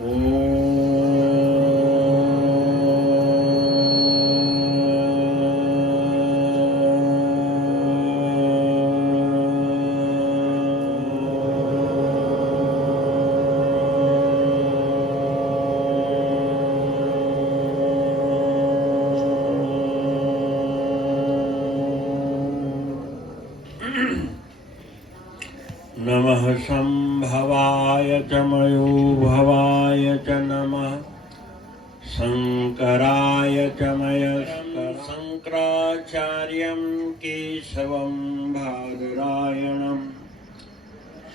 नमः संभवाय च मयोभवाय च नमः शंकराय च शंकराचार्यं केशवं बादरायणं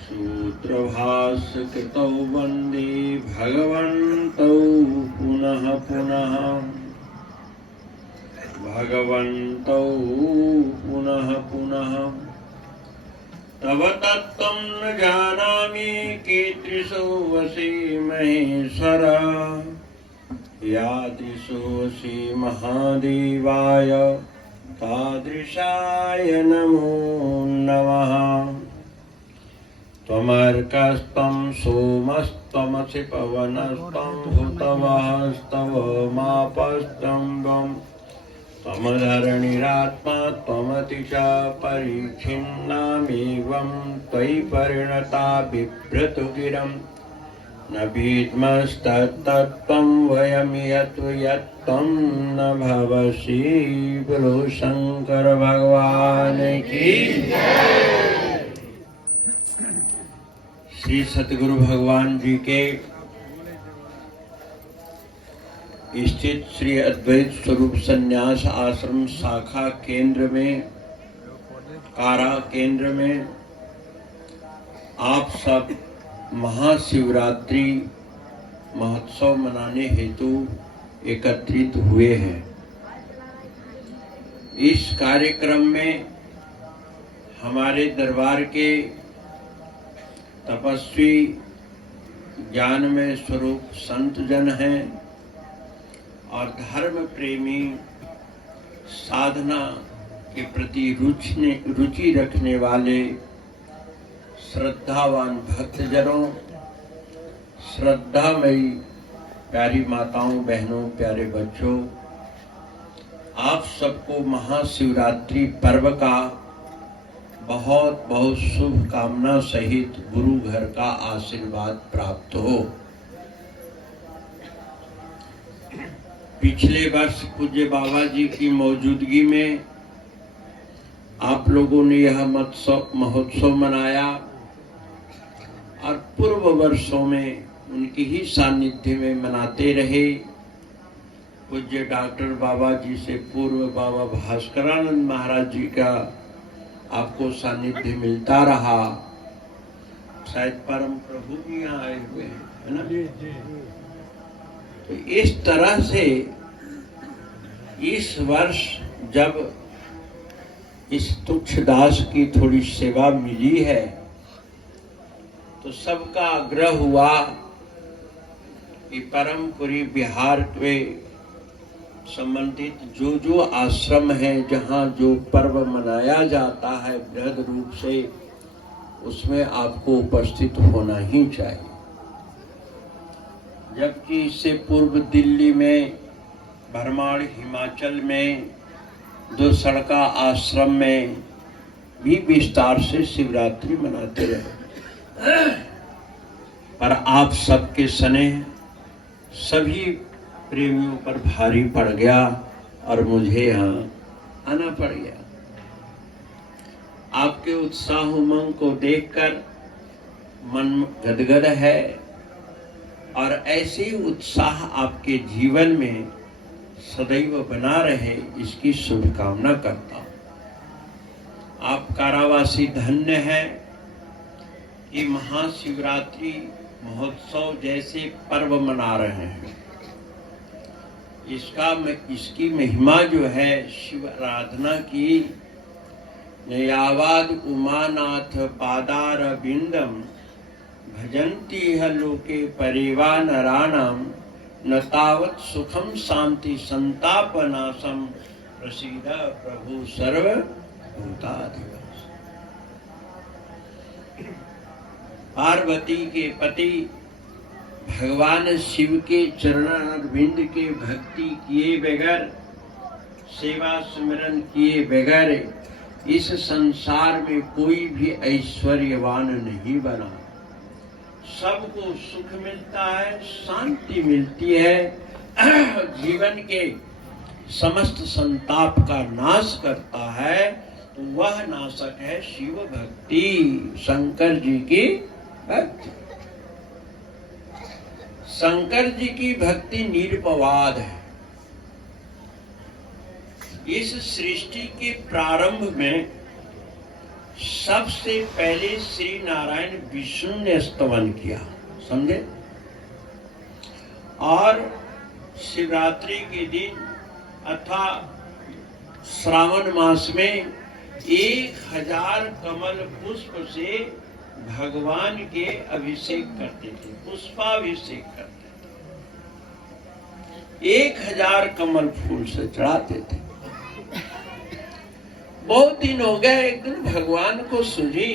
सूत्रभाष्यकृतौ वन्दे भगवन्तौ पुनः पुनः भगवन्तौ पुनः पुनः। तव तत्त्वं न जानामि कीदृशो वसि महेश्वर यादृशोऽसि महादेवाय तादृशाय नमो नमः। त्वमर्कस्त्वं सोमस्त्वमसि पवनस्त्वं भूतवास्तवमापस्त्वं वं त्वमधरणिरात्मा त्वमति च परिच्छिन्नामेवं त्वयि परिणता बिभ्रतु गिरं न विद्मस्तत्तत्त्वं वयं यत्त्वं न भवसि। बोलो शंकर भगवान की। श्री सतगुरु भगवान जी के स्थित श्री अद्वैत स्वरूप संन्यास आश्रम शाखा केंद्र में, कारा केंद्र में आप सब महाशिवरात्रि महोत्सव मनाने हेतु एकत्रित हुए हैं। इस कार्यक्रम में हमारे दरबार के तपस्वी ज्ञानमय स्वरूप संत जन हैं और धर्म प्रेमी, साधना के प्रति रुचि रखने वाले श्रद्धावान भक्तजनों, श्रद्धामयी प्यारी माताओं, बहनों, प्यारे बच्चों, आप सबको महाशिवरात्रि पर्व का बहुत बहुत शुभकामना सहित गुरु घर का आशीर्वाद प्राप्त हो। पिछले वर्ष पूज्य बाबा जी की मौजूदगी में आप लोगों ने यह महोत्सव मनाया और पूर्व वर्षों में उनकी ही सानिध्य में मनाते रहे। पूज्य डॉक्टर बाबा जी से पूर्व बाबा भास्करानंद महाराज जी का आपको सानिध्य मिलता रहा। शायद परम प्रभु भी यहाँ आए हुए हैं, है ना? तो इस तरह से इस वर्ष जब इस तुच्छदास की थोड़ी सेवा मिली है तो सबका आग्रह हुआ कि परमपुरी बिहार के संबंधित जो आश्रम है, जहाँ जो पर्व मनाया जाता है बृहद रूप से, उसमें आपको उपस्थित होना ही चाहिए। जबकि इससे पूर्व दिल्ली में, भरमाड़ हिमाचल में, दुसड़का आश्रम में भी विस्तार से शिवरात्रि मनाते रहे, पर आप सबके स्नेह सभी प्रेमियों पर भारी पड़ गया और मुझे यहाँ आना पड़ गया। आपके उत्साह उमंग को देखकर मन गदगद है और ऐसे ही उत्साह आपके जीवन में सदैव बना रहे, इसकी शुभकामना करता हूँ। आप कारावासी धन्य हैं कि महाशिवरात्रि महोत्सव जैसे पर्व मना रहे हैं। इसकी महिमा जो है शिव आराधना की, नयावाद उमानाथ पादार बिंदम भजन्ति ह लोके परिवा नराणाम न तावत सुखम शांति संतापनाशम प्रसीद प्रभु सर्वभूताधिवास। पार्वती के पति भगवान शिव के चरणारविंद के भक्ति किए बगैर, सेवा सुमिरन किए बगैर इस संसार में कोई भी ऐश्वर्यवान नहीं बना। सबको सुख मिलता है, शांति मिलती है, जीवन के समस्त संताप का नाश करता है। तो वह नाशक है शिव भक्ति, शंकर जी की भक्ति। शंकर जी की भक्ति निरपवाद है। इस सृष्टि के प्रारंभ में सबसे पहले श्री नारायण विष्णु ने स्तवन किया, समझे। और शिवरात्रि के दिन अथा श्रावण मास में 1000 कमल पुष्प से भगवान के अभिषेक करते थे, पुष्पाभिषेक करते थे, 1000 कमल फूल से चढ़ाते थे। बहुत दिन हो गए, एक दिन भगवान को सूझी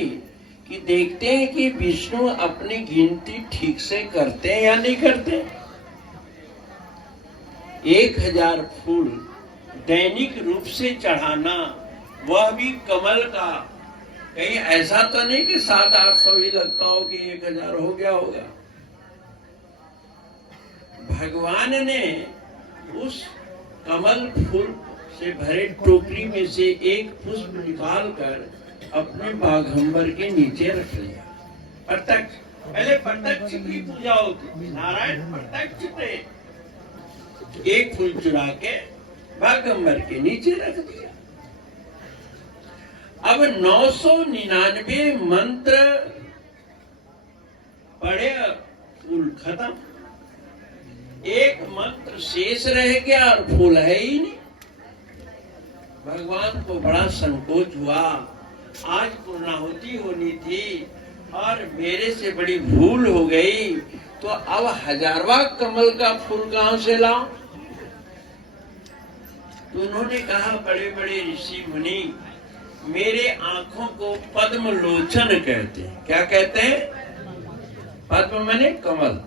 कि देखते हैं कि विष्णु अपनी गिनती ठीक से करते हैं या नहीं करते। 1000 फूल दैनिक रूप से चढ़ाना, वह भी कमल का। कहीं ऐसा तो नहीं कि 700-800 ही लगता हो कि 1000 हो गया होगा। भगवान ने उस कमल फूल से भरे टोकरी में से एक पुष्प निकालकर अपने बाघंबर के नीचे रख लिया। प्रत्यक्ष, पहले प्रत्यक्ष की पूजा होती, नारायण प्रत्यक्ष थे। एक फूल चुरा के बाघंबर के नीचे रख दिया। अब 999 मंत्र पढ़े, फूल खत्म। एक मंत्र शेष रह गया और फूल है ही नहीं। भगवान को बड़ा संकोच हुआ, आज पूर्णाहुति होनी थी और मेरे से बड़ी भूल हो गई, तो अब 1000वां कमल का फूल कहां से लाऊं। तो उन्होंने कहा, बड़े बड़े ऋषि मुनि मेरे आंखों को पद्म लोचन कहते हैं। क्या कहते हैं? पद्म माने कमल।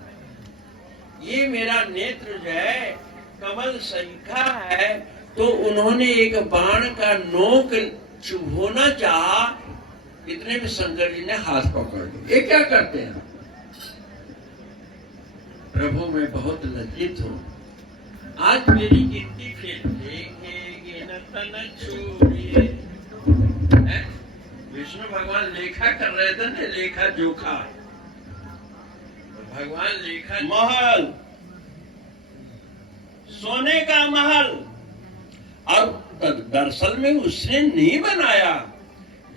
ये मेरा नेत्र जो है कमल सरीखा है। तो उन्होंने एक बाण का नोक चुभोना चाहा, इतने में शंकर जी ने हाथ पकड़ लिया। ये क्या करते हैं? प्रभु मैं बहुत लज्जित हूँ, आज मेरी गिनती फेल। विष्णु भगवान लेखा कर रहे थे ना, लेखा जोखा। भगवान लेखा, महल, सोने का महल, और दरअसल में उसने नहीं बनाया।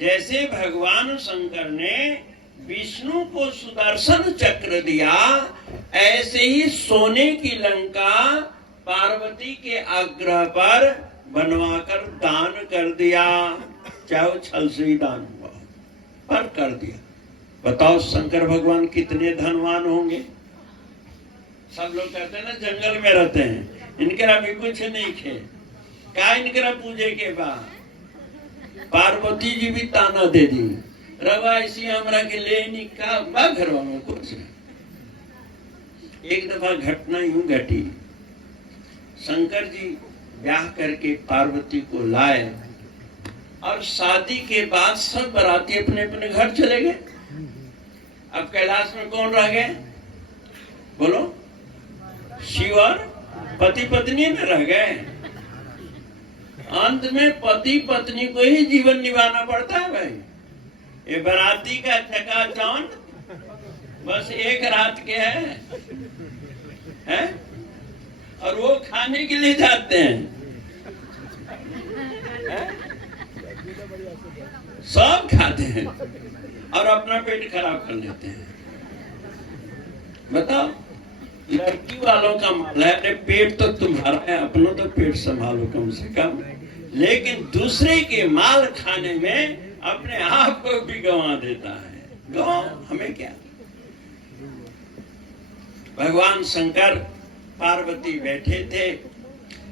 जैसे भगवान शंकर ने विष्णु को सुदर्शन चक्र दिया, ऐसे ही सोने की लंका पार्वती के आग्रह पर बनवाकर दान कर दिया। चाहे वो छल से ही दान हुआ, पर कर दिया। बताओ शंकर भगवान कितने धनवान होंगे। सब लोग कहते हैं ना जंगल में रहते हैं, इनके अभी कुछ नहीं खे, क्या इनके पूजे के बाद पार्वती जी भी ताना दे दी, रवा ऐसी हमरा के ले नहीं का बा घरवा में कुछ। एक दफा घटना यूं घटी, शंकर जी ब्याह करके पार्वती को लाए और शादी के बाद सब बराती अपने अपने घर चले गए। अब कैलाश में कौन रह गए? बोलो। शिव और पति पत्नी में रह गए। अंत में पति पत्नी को ही जीवन निभाना पड़ता है भाई। ये बराती का चकाचौंध बस एक रात के है? और वो खाने के लिए जाते हैं, सब खाते हैं और अपना पेट खराब कर लेते हैं। बताओ, लड़की वालों का माल है, अरे पेट तो तुम्हारा है, अपना तो पेट संभालो कम से कम। लेकिन दूसरे के माल खाने में अपने आप को भी गंवा देता है। गंवा हमें क्या। भगवान शंकर पार्वती बैठे थे,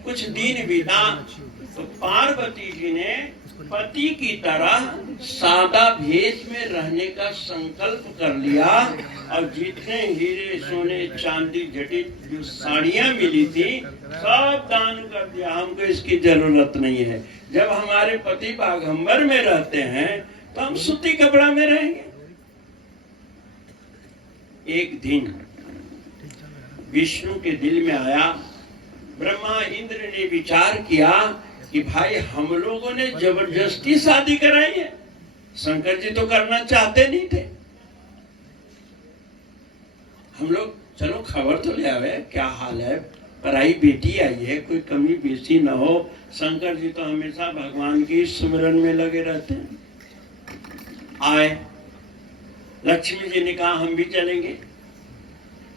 कुछ दिन बीता तो पार्वती जी ने पति की तरह सादा भेष में रहने का संकल्प कर लिया और जितने हीरे सोने चांदी जटित जो साड़ियां मिली थी सब दान कर दिया। हमको इसकी जरूरत नहीं है। जब हमारे पति बाघंबर में रहते हैं तो हम सूती कपड़ा में रहेंगे। एक दिन विष्णु के दिल में आया, ब्रह्मा इंद्र ने विचार किया कि भाई हम लोगों ने जबरदस्ती शादी कराई है, शंकर जी तो करना चाहते नहीं थे। हम लोग चलो खबर तो ले आवे, क्या हाल है, पराई बेटी आई है, कोई कमी बेसी न हो। शंकर जी तो हमेशा भगवान की स्मरण में लगे रहते हैं। आए, लक्ष्मी जी ने कहा हम भी चलेंगे।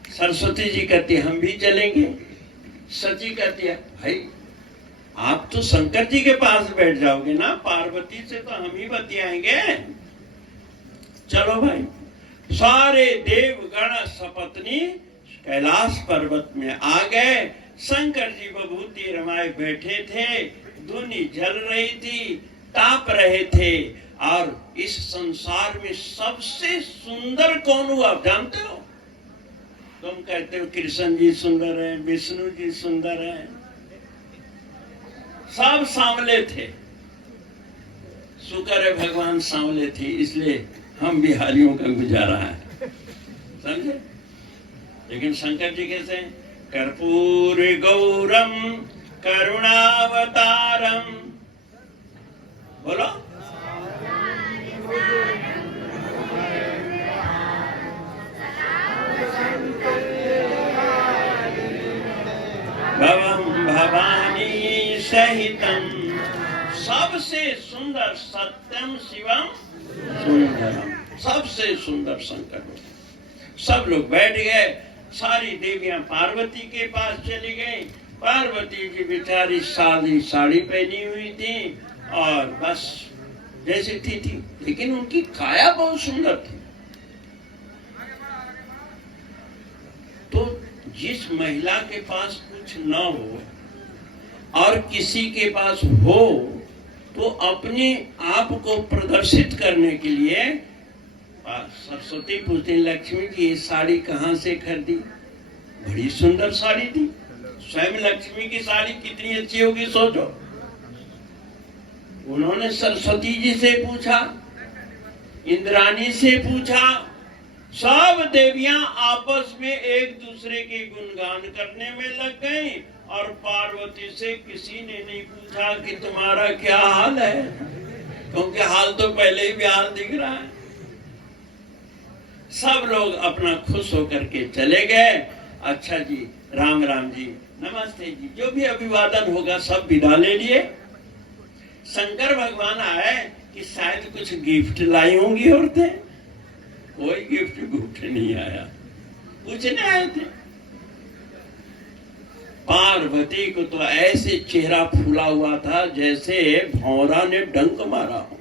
सरस्वती जी कहती हम भी चलेंगे। सची कहती है भाई आप तो शंकर जी के पास बैठ जाओगे ना, पार्वती से तो हम ही बतियाएंगे। चलो भाई, सारे देवगण सपत्नी कैलाश पर्वत में आ गए। शंकर जी विभूति रमाए बैठे थे, धुनी जल रही थी, ताप रहे थे। और इस संसार में सबसे सुंदर कौन हुआ आप जानते हो? तुम कहते हो कृष्ण जी सुंदर है, विष्णु जी सुंदर है, सब सांवले थे। शुक्र है भगवान सांवले थे, इसलिए हम बिहारियों का गुजारा है, समझे। लेकिन शंकर जी कैसे? कर्पूर गौरम करुणावतारम, बोलो। भवम भवानी सहितम, सबसे सुंदर सत्यम शिवम सुंदरम, सबसे सुंदर शंकर। सब लोग बैठ गए। सारी देवियां पार्वती के पास चली गई। पार्वती जी बेचारी सादी साड़ी पहनी हुई थी और बस जैसी थी, लेकिन उनकी काया बहुत सुंदर थी। तो जिस महिला के पास कुछ न हो और किसी के पास हो तो अपने आप को प्रदर्शित करने के लिए सरस्वती पूछती लक्ष्मी जी ये साड़ी कहाँ से खरीदी? बड़ी सुंदर साड़ी थी। स्वयं लक्ष्मी की साड़ी कितनी अच्छी होगी सोचो। उन्होंने सरस्वती जी से पूछा, इंद्राणी से पूछा, सब देवियां आपस में एक दूसरे के गुणगान करने में लग गई। और पार्वती से किसी ने नहीं पूछा कि तुम्हारा क्या हाल है, क्योंकि हाल तो पहले ही बेहाल दिख रहा है। सब लोग अपना खुश होकर के चले गए। अच्छा जी, राम राम जी, नमस्ते जी, जो भी अभिवादन होगा सब विदा ले लिए। शंकर भगवान आए कि शायद कुछ गिफ्ट लाई होंगी औरतें। कोई गिफ्ट नहीं आया, पूछने आए थे। पार्वती को तो ऐसे चेहरा फूला हुआ था जैसे भौरा ने डंक मारा हो,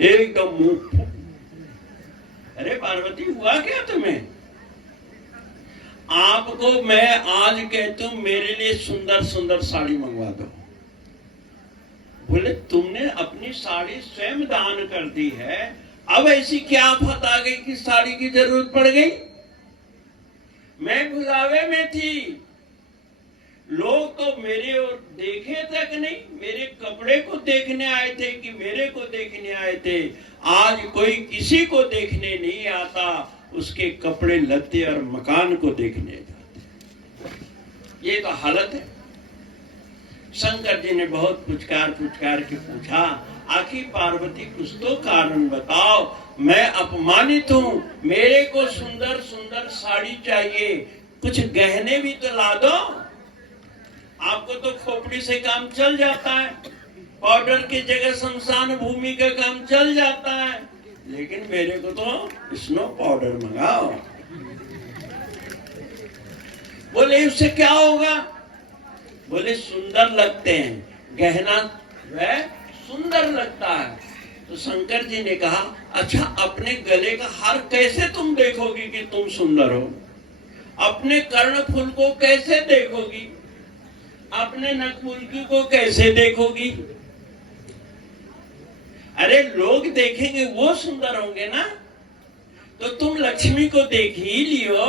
एकदम मुंह। अरे पार्वती हुआ क्या तुम्हें? आपको मैं आज कहती हूं मेरे लिए सुंदर सुंदर साड़ी मंगवा दो। बोले तुमने अपनी साड़ी स्वयं दान कर दी है, अब ऐसी क्या आफत आ गई कि साड़ी की जरूरत पड़ गई? मैं बुलावे में थी, लोग तो मेरे और देखे तक नहीं, मेरे कपड़े को देखने आए थे कि मेरे को देखने आए थे। आज कोई किसी को देखने नहीं आता, उसके कपड़े लत्ते और मकान को देखने जाते। ये तो हालत है। शंकर जी ने बहुत पुचकार के पूछा, आखिर पार्वती कुछ तो कारण बताओ, मैं अपमानित हूँ, मेरे को सुंदर सुंदर साड़ी चाहिए, कुछ गहने भी तो ला दो। आपको तो खोपड़ी से काम चल जाता है, पाउडर की जगह शमशान भूमि का काम चल जाता है, लेकिन मेरे को तो स्नो पाउडर मंगाओ। बोले उससे क्या होगा? बोले सुंदर लगते हैं, गहना वह सुंदर लगता है। तो शंकर जी ने कहा, अच्छा अपने गले का हार कैसे तुम देखोगी कि तुम सुंदर हो? अपने कर्णफूल को कैसे देखोगी? अपने नखमुल्की को कैसे देखोगी? अरे लोग देखेंगे वो सुंदर होंगे ना। तो तुम लक्ष्मी को देख ही लियो,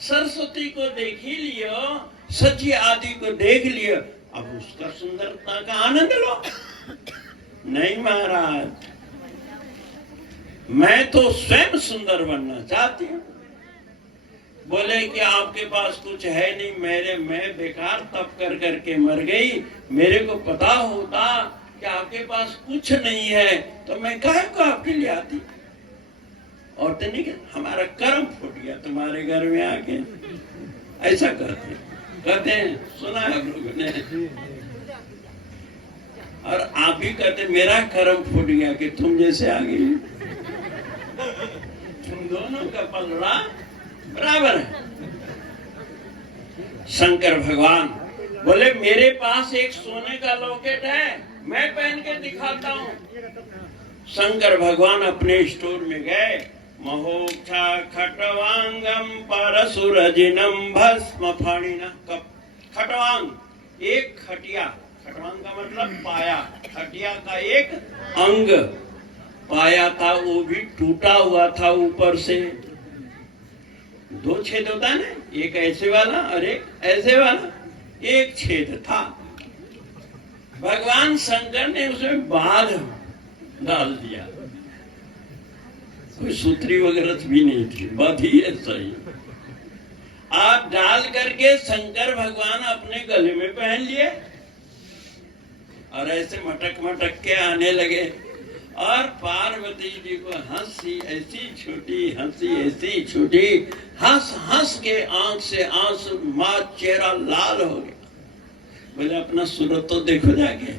सरस्वती को देख ही लियो, सची आदि को देख लियो, अब उसका सुंदरता का आनंद लो। नहीं महाराज, मैं तो स्वयं सुंदर बनना चाहती हूँ। बोले कि आपके पास कुछ है नहीं, मैं बेकार तप कर करके मर गई। मेरे को पता होता कि आपके पास कुछ नहीं है तो मैं काहे को आपके लिए आती। और तो नहीं, हमारा कर्म फूट गया तुम्हारे घर में आके, ऐसा कहते हैं, सुना है हम लोगों ने। और आप भी कहते मेरा कर्म फूट गया कि तुम जैसे आ गई। तुम दोनों का पलड़ा बराबर है। शंकर भगवान बोले मेरे पास एक सोने का लॉकेट है, मैं पहन के दिखाता हूँ। शंकर भगवान अपने स्टोर में गए, महोक्षा खटवांगम परसुरजिनम भस्म फणिना। खटवांग एक खटिया, खटवांग का मतलब पाया, खटिया का एक अंग पाया था, वो भी टूटा हुआ था ऊपर से। दो छेद होता है ना, एक ऐसे वाला और एक ऐसे वाला, एक छेद था। भगवान शंकर ने उसमें बाल डाल दिया, कोई सूत्री वगैरह भी नहीं थी, बात ही है सही। आप डाल करके शंकर भगवान अपने गले में पहन लिए और ऐसे मटक मटक के आने लगे। और पार्वती जी को हंसी ऐसी छूटी, हंसी ऐसी छूटी, हंस हंस के आंख से आंसू, मां चेहरा लाल हो गया। बोले अपना सूरत तो देखो जाके।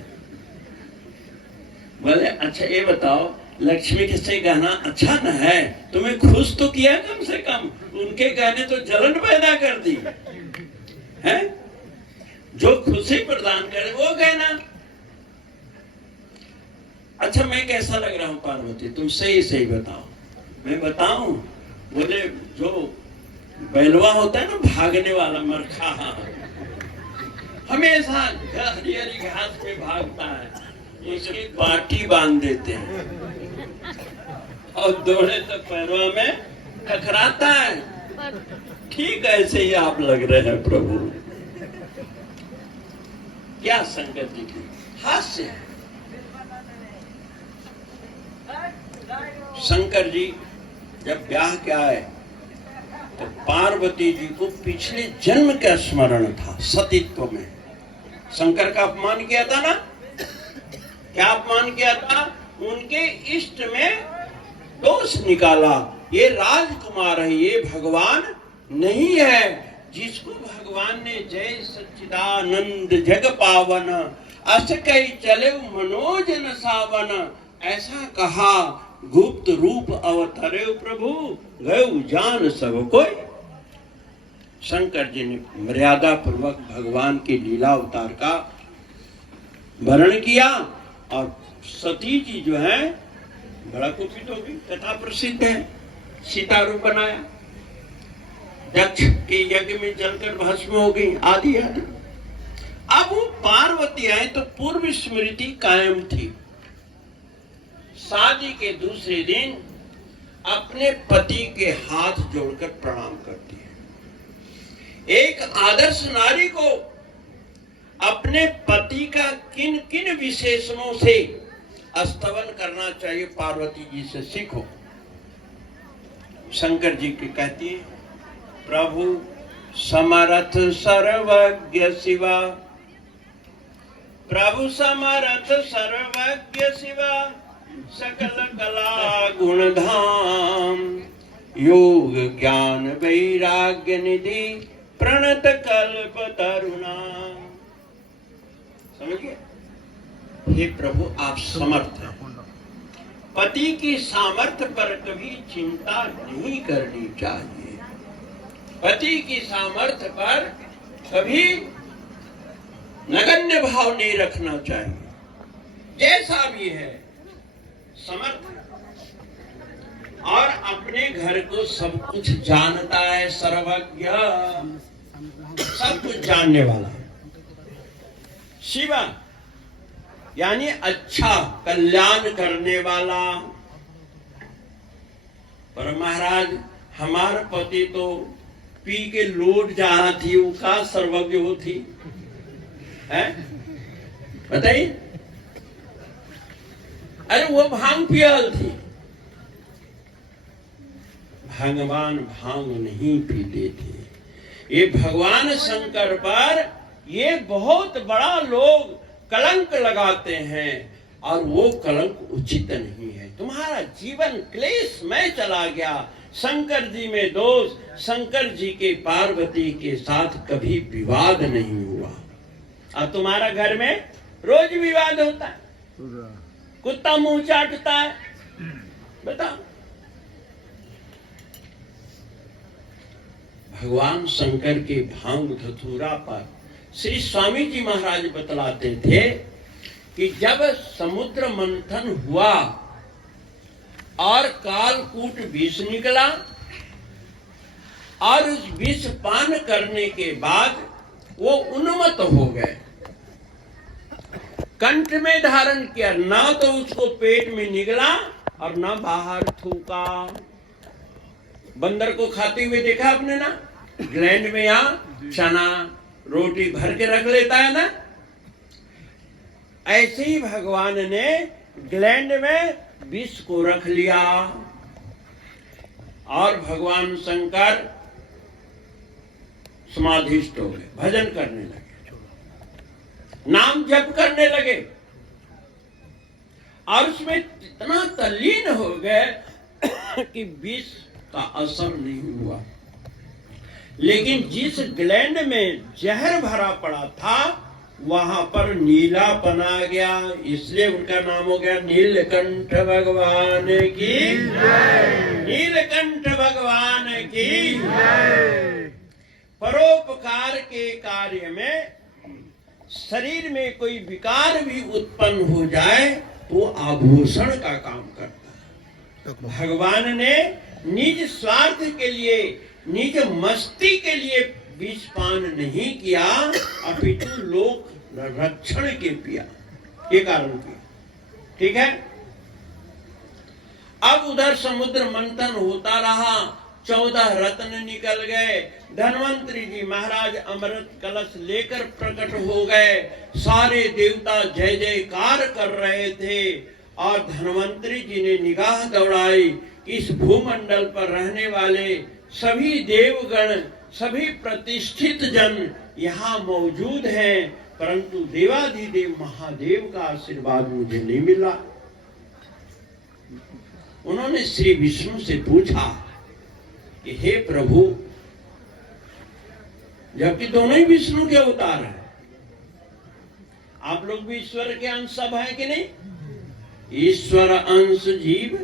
बोले अच्छा ये बताओ, लक्ष्मी के से गाना अच्छा न है, तुम्हें खुश तो किया कम से कम, उनके गाने तो जलन पैदा कर दी है। जो खुशी प्रदान करे वो गाना। अच्छा मैं कैसा लग रहा हूं पार्वती, तुम सही सही बताओ। मैं बताऊं? बोले जो बैलवा होता है ना, भागने वाला मरखा, हमेशा हरी हरी घास पे भागता है, उसकी पाटी बांध देते हैं और दौड़े तो पैरवा में टकराता है। ठीक ऐसे ही आप लग रहे हैं प्रभु। क्या शंकर जी की हास्य है। शंकर जी जब ब्याह के आए तो पार्वती जी को पिछले जन्म का स्मरण था, सतीत्व में। शंकर का अपमान किया था ना, क्या अपमान किया था? उनके इष्ट में दोष निकाला। ये राजकुमार है, ये भगवान नहीं है। जिसको भगवान ने जय सच्चिदानंद जग पावन अस कई चले मनोज न सावन ऐसा कहा, गुप्त रूप अवतरे प्रभु गए जान सब कोई। शंकर जी ने मर्यादा पूर्वक भगवान के लीला अवतार का वर्णन किया। और सती जी जो है बड़ा कुपित होगी, कथा प्रसिद्ध है, सीता रूप बनाया, दक्ष के यज्ञ में जलकर भस्म हो गई, आदि आदि। अब वो पार्वती आए तो पूर्व स्मृति कायम थी। शादी के दूसरे दिन अपने पति के हाथ जोड़कर प्रणाम करती है। एक आदर्श नारी को अपने पति का किन किन विशेषणों से स्तवन करना चाहिए, पार्वती जी से सीखो। शंकर जी की कहती है, प्रभु समर्थ सर्वज्ञ शिवा, प्रभु समर्थ सर्वज्ञ शिवा, सकल कला गुण धाम, योग ज्ञान वैराग्य निधि, प्रणत कल्प तरुणा। समझिए, हे प्रभु आप समर्थ हैं। पति की सामर्थ्य पर कभी चिंता नहीं करनी चाहिए। पति की सामर्थ्य पर कभी नगण्य भाव नहीं रखना चाहिए। जैसा भी है समर्थ, और अपने घर को सब कुछ जानता है, सर्वज्ञ, सब कुछ जानने वाला। शिवा यानी अच्छा कल्याण करने वाला। पर महाराज हमार पति तो पी के लौट जा रहा थी, वो का सर्वज्ञ वो थी है बताइए। अरे वो भांग पियल थी। भगवान भांग नहीं पीते थे। ये भगवान शंकर पर ये बहुत बड़ा लोग कलंक लगाते हैं और वो कलंक उचित नहीं है। तुम्हारा जीवन क्लेश में चला गया। शंकर जी में दोष, शंकर जी के पार्वती के साथ कभी विवाद नहीं हुआ और तुम्हारा घर में रोज विवाद होता है। कुत्ता मुंह चाटता है। बताओ, भगवान शंकर के भांग धतूरा पर श्री स्वामी जी महाराज बतलाते थे कि जब समुद्र मंथन हुआ और कालकूट विष निकला और उस विष पान करने के बाद वो उन्मत्त हो गए, कंठ में धारण किया, ना तो उसको पेट में निगला और ना बाहर थूका। बंदर को खाते हुए देखा आपने ना, ग्लैंड में या चना रोटी भर के रख लेता है ना, ऐसे ही भगवान ने ग्लैंड में विष को रख लिया और भगवान शंकर समाधिस्थ हो गए, भजन करने लगे, नाम जप करने लगे और उसमें इतना तल्लीन हो गए कि विष का असर नहीं हुआ। लेकिन जिस ग्लैंड में जहर भरा पड़ा था वहां पर नीला बना गया, इसलिए उनका नाम हो गया नीलकंठ भगवान की जय। नीलकंठ भगवान की जय। परोपकार के कार्य में शरीर में कोई विकार भी उत्पन्न हो जाए तो आभूषण का काम करता है। भगवान ने निज स्वार्थ के लिए, निज मस्ती के लिए विष पान नहीं किया, अपितु लोक रक्षण के पिया, ये कारण किया। ठीक है। अब उधर समुद्र मंथन होता रहा, 14 रत्न निकल गए। धन्वंतरी जी महाराज अमृत कलश लेकर प्रकट हो गए। सारे देवता जय जयकार कर रहे थे और धन्वंतरी जी ने निगाह दौड़ाई कि इस भूमंडल पर रहने वाले सभी देवगण, सभी प्रतिष्ठित जन यहाँ मौजूद हैं, परंतु देवाधिदेव महादेव का आशीर्वाद मुझे नहीं मिला। उन्होंने श्री विष्णु से पूछा कि हे प्रभु, जबकि दोनों ही विष्णु के अवतार हैं, आप लोग भी ईश्वर के अंश सब हैं कि नहीं? ईश्वर अंश जीव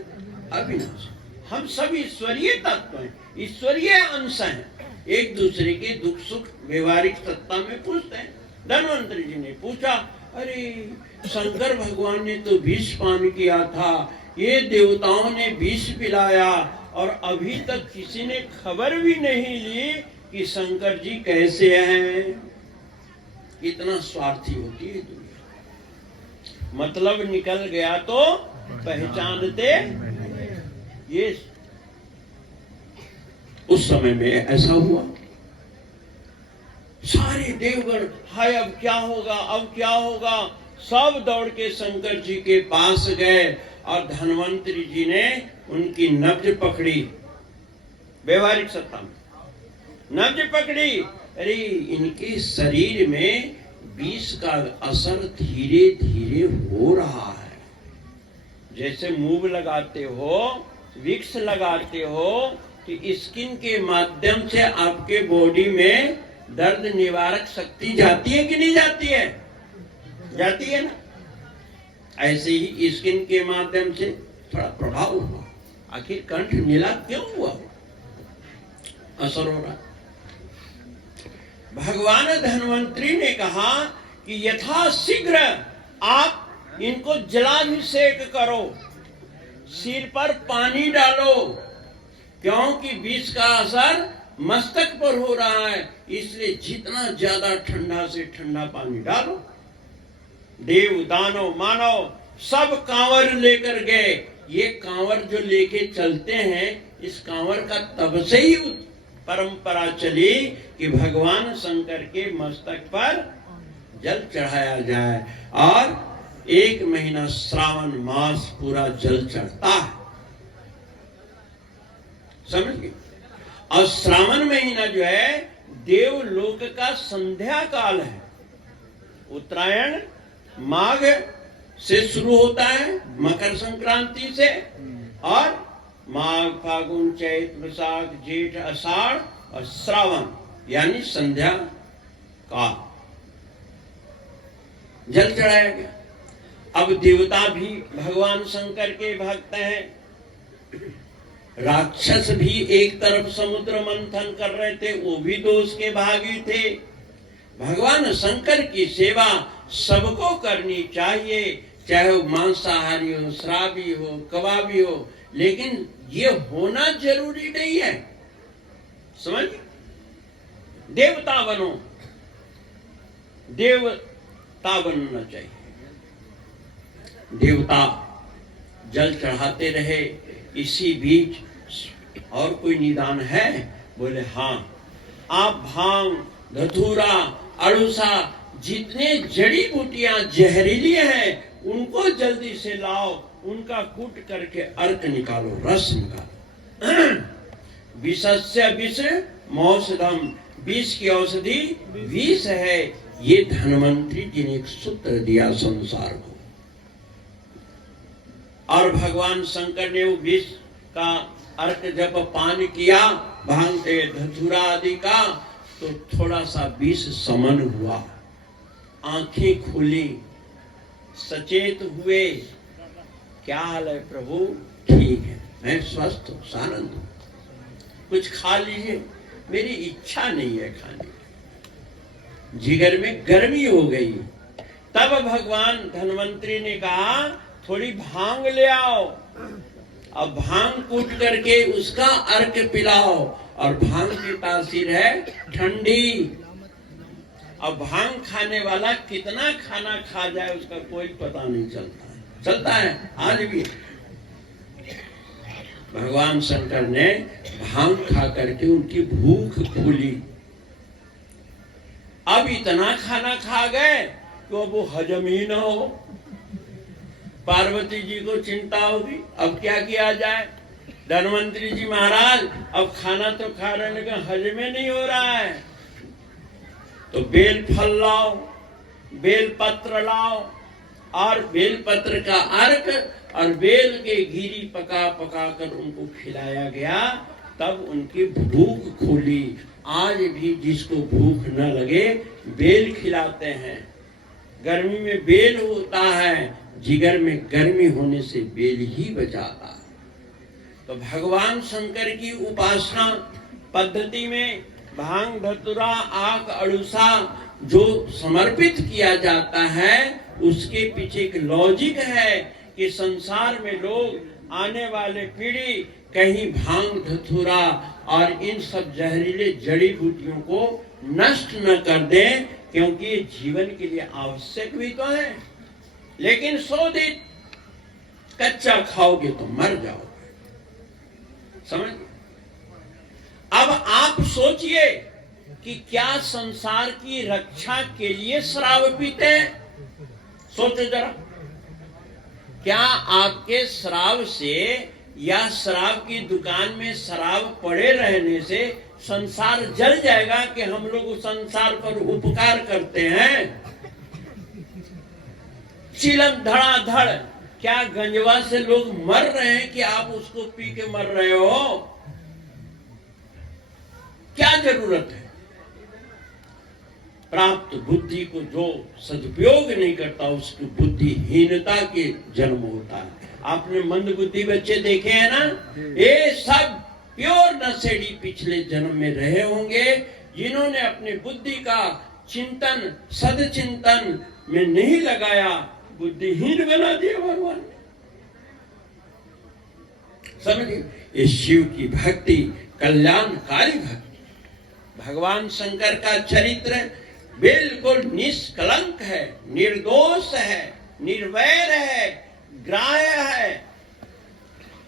अविनाश, हम सब ईश्वरीय तत्व हैं, ईश्वरीय अंश हैं। एक दूसरे के दुख सुख व्यवहारिक सत्ता में पूछते हैं। धन्वंतरी जी ने पूछा, अरे शंकर भगवान ने तो विष पान किया था, ये देवताओं ने विष पिलाया और अभी तक किसी ने खबर भी नहीं ली कि शंकर जी कैसे हैं। कितना स्वार्थी होती है दुनिया। मतलब निकल गया तो पहचानते। ये उस समय में ऐसा हुआ। सारे देवगण, हाय अब क्या होगा, अब क्या होगा, सब दौड़ के शंकर जी के पास गए और धन्वंतरी जी ने उनकी नब्ज पकड़ी, व्यवहारिक सत्ता में नब्ज पकड़ी। अरे इनके शरीर में विष का असर धीरे धीरे हो रहा है। जैसे मूव लगाते हो, विक्स लगाते हो, तो स्किन के माध्यम से आपके बॉडी में दर्द निवारक शक्ति जाती है कि नहीं जाती है? जाती है ना। ऐसे ही स्किन के माध्यम से थोड़ा प्रभाव हुआ। आखिर कंठ नीला क्यों हुआ? असर हो रहा। भगवान धन्वंतरी ने कहा कि यथाशीघ्र आप इनको जलाभिषेक करो, सिर पर पानी डालो, क्योंकि विष का असर मस्तक पर हो रहा है, इसलिए जितना ज्यादा ठंडा से ठंडा पानी डालो। देव दानव मानव सब कांवर लेकर गए। ये कांवर जो लेके चलते हैं, इस कांवर का तब से ही परंपरा चली कि भगवान शंकर के मस्तक पर जल चढ़ाया जाए और 1 महीना श्रावण मास पूरा जल चढ़ता है, समझ गए। और श्रावण महीना जो है देवलोक का संध्या काल है। उत्तरायण माघ से शुरू होता है, मकर संक्रांति से, और माघ फागुन चैत वैशाख जेठ आषाढ़ और श्रावण यानी संध्या काल जल चढ़ाया गया। अब देवता भी भगवान शंकर के भक्त हैं, राक्षस भी एक तरफ समुद्र मंथन कर रहे थे, वो भी दोष के भागी थे। भगवान शंकर की सेवा सबको करनी चाहिए, चाहे वो मांसाहारी हो, श्रावी हो, कबाबी हो, लेकिन ये होना जरूरी नहीं है, समझ। देवता बनो, देवता बनना चाहिए। देवता जल चढ़ाते रहे। इसी बीच और कोई निदान है? बोले हाँ, आप भांग, धतूरा, अड़ूसा, जितने जड़ी बूटियां जहरीली हैं उनको जल्दी से लाओ, उनका कूट करके अर्क निकालो, रस निकालो। विषस्य विष मौषधम, विष की औषधि विष है, ये धन्वंतरी जी ने एक सूत्र दिया संसार को। और भगवान शंकर ने वो विष का अर्क जब पान किया भांग से धतूरा आदि का, तो थोड़ा सा विष समन हुआ, आंखें खुली, सचेत हुए। क्या हाल है प्रभु? ठीक है, मैं स्वस्थ हूँ, सानंद हूँ, कुछ खा लीजिए, मेरी इच्छा नहीं है खाने की। जिगर में गर्मी हो गई। तब भगवान धन्वंतरी ने कहा थोड़ी भांग ले आओ, अब भांग कूट करके उसका अर्क पिलाओ, और भांग की तासीर है ठंडी। अब भांग खाने वाला कितना खाना खा जाए उसका कोई पता नहीं चलता है आज भी। भगवान शंकर ने भांग खा करके उनकी भूख खुली। अब इतना खाना खा गए कि अब वो हजम ही ना हो। पार्वती जी को चिंता होगी, अब क्या किया जाए। धन्वंतरी जी महाराज अब खाना तो खा रहे हैं लेकिन हजमे नहीं हो रहा है, तो बेल फल लाओ, बेल पत्र लाओ, और बेल पत्र का अर्क और बेल के घीरी पका पका कर उनको खिलाया गया, तब उनकी भूख खुली। आज भी जिसको भूख न लगे बेल खिलाते हैं। गर्मी में बेल होता है, जिगर में गर्मी होने से बेल ही बचाता है। तो भगवान शंकर की उपासना पद्धति में भांग, धतूरा, आक, अड़ूसा जो समर्पित किया जाता है, उसके पीछे एक लॉजिक है कि संसार में लोग आने वाले पीढ़ी कहीं भांग, धतूरा और इन सब जहरीले जड़ी बूटियों को नष्ट न कर दें, क्योंकि ये जीवन के लिए आवश्यक भी तो है। लेकिन 100 दिन कच्चा खाओगे तो मर जाओगे, समझ। अब आप सोचिए कि क्या संसार की रक्षा के लिए शराब पीते हैं? सोचो जरा, क्या आपके शराब से या शराब की दुकान में शराब पड़े रहने से संसार जल जाएगा कि हम लोग उस संसार पर उपकार करते हैं? चिलम धड़ाधड़, क्या गंजवा से लोग मर रहे हैं कि आप उसको पी के मर रहे हो? क्या जरूरत है? प्राप्त बुद्धि को जो सदुपयोग नहीं करता उसकी बुद्धिहीनता के जन्म होता है। आपने मंद बुद्धि बच्चे देखे हैं ना, ये सब प्योर नशेड़ी पिछले जन्म में रहे होंगे, जिन्होंने अपनी बुद्धि का चिंतन सदचिंतन में नहीं लगाया, बुद्धिहीन बना दिया भगवान ने। समझिए, ये शिव की भक्ति कल्याणकारी भक्ति। भगवान शंकर का चरित्र बिल्कुल निष्कलंक है, निर्दोष है, निर्वैर है, ग्राह्य है।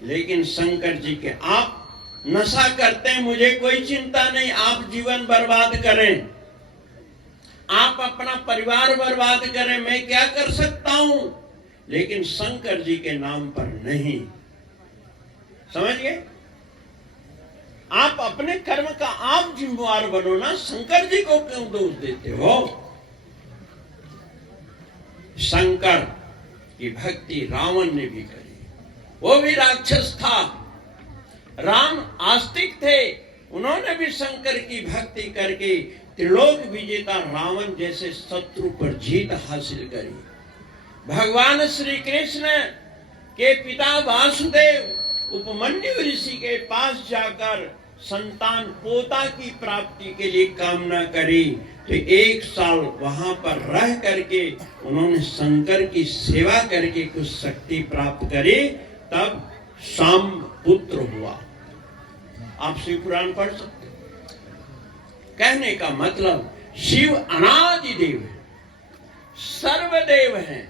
लेकिन शंकर जी के आप नशा करते हैं, मुझे कोई चिंता नहीं, आप जीवन बर्बाद करें, आप अपना परिवार बर्बाद करें, मैं क्या कर सकता हूं, लेकिन शंकर जी के नाम पर नहीं। समझ गए? आप अपने कर्म का आप जिम्मेवार बनो ना, शंकर जी को क्यों दोष देते हो? शंकर की भक्ति रावण ने भी करी, वो भी राक्षस था। राम आस्तिक थे, उन्होंने भी शंकर की भक्ति करके त्रिलोक विजेता रावण जैसे शत्रु पर जीत हासिल करी। भगवान श्री कृष्ण के पिता वासुदेव उपमन्यु ऋषि के पास जाकर संतान पोता की प्राप्ति के लिए कामना करी, तो 1 साल वहां पर रह करके उन्होंने शंकर की सेवा करके कुछ शक्ति प्राप्त करी, तब शाम पुत्र हुआ। आप शिव पुराण पढ़ सकते। कहने का मतलब शिव अनादि देव है, सर्वदेव हैं,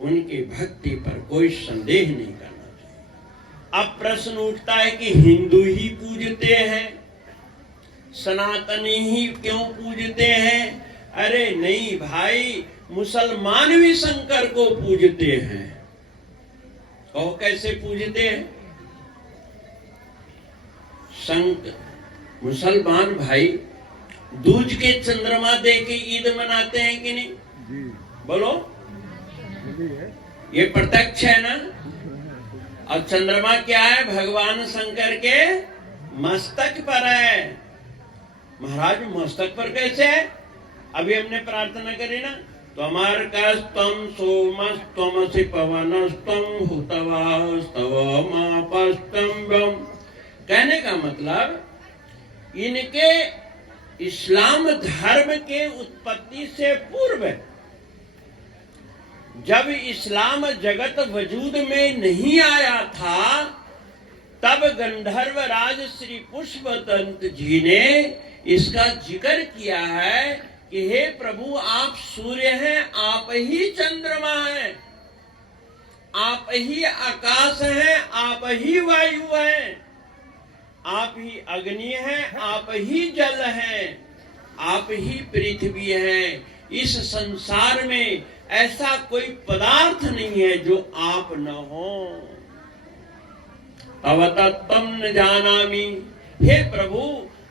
उनकी भक्ति पर कोई संदेह नहीं करना चाहिए। अब प्रश्न उठता है कि हिंदू ही पूजते हैं, सनातनी ही क्यों पूजते हैं? अरे नहीं भाई, मुसलमान भी शंकर को पूजते हैं। कहो कैसे पूजते हैं? मुसलमान भाई दूज के चंद्रमा देख के ईद मनाते हैं कि नहीं? जी। बोलो, ये प्रत्यक्ष है ना। और चंद्रमा क्या है? भगवान शंकर के मस्तक पर है। महाराज मस्तक पर कैसे है? अभी हमने प्रार्थना करी ना, त्वमर्कस्तम सोमस्तमसि पवनस्तम हुतवास्तवमापस्तम व्योम। कहने का मतलब इनके इस्लाम धर्म के उत्पत्ति से पूर्व, जब इस्लाम जगत वजूद में नहीं आया था, तब गंधर्व राज श्री पुष्पदंत जी ने इसका जिक्र किया है कि हे प्रभु, आप सूर्य हैं, आप ही चंद्रमा हैं, आप ही आकाश हैं, आप ही वायु हैं, आप ही अग्नि है, आप ही जल है, आप ही पृथ्वी है। इस संसार में ऐसा कोई पदार्थ नहीं है जो आप न हो। तव तत्त्वं न जानामि। हे प्रभु,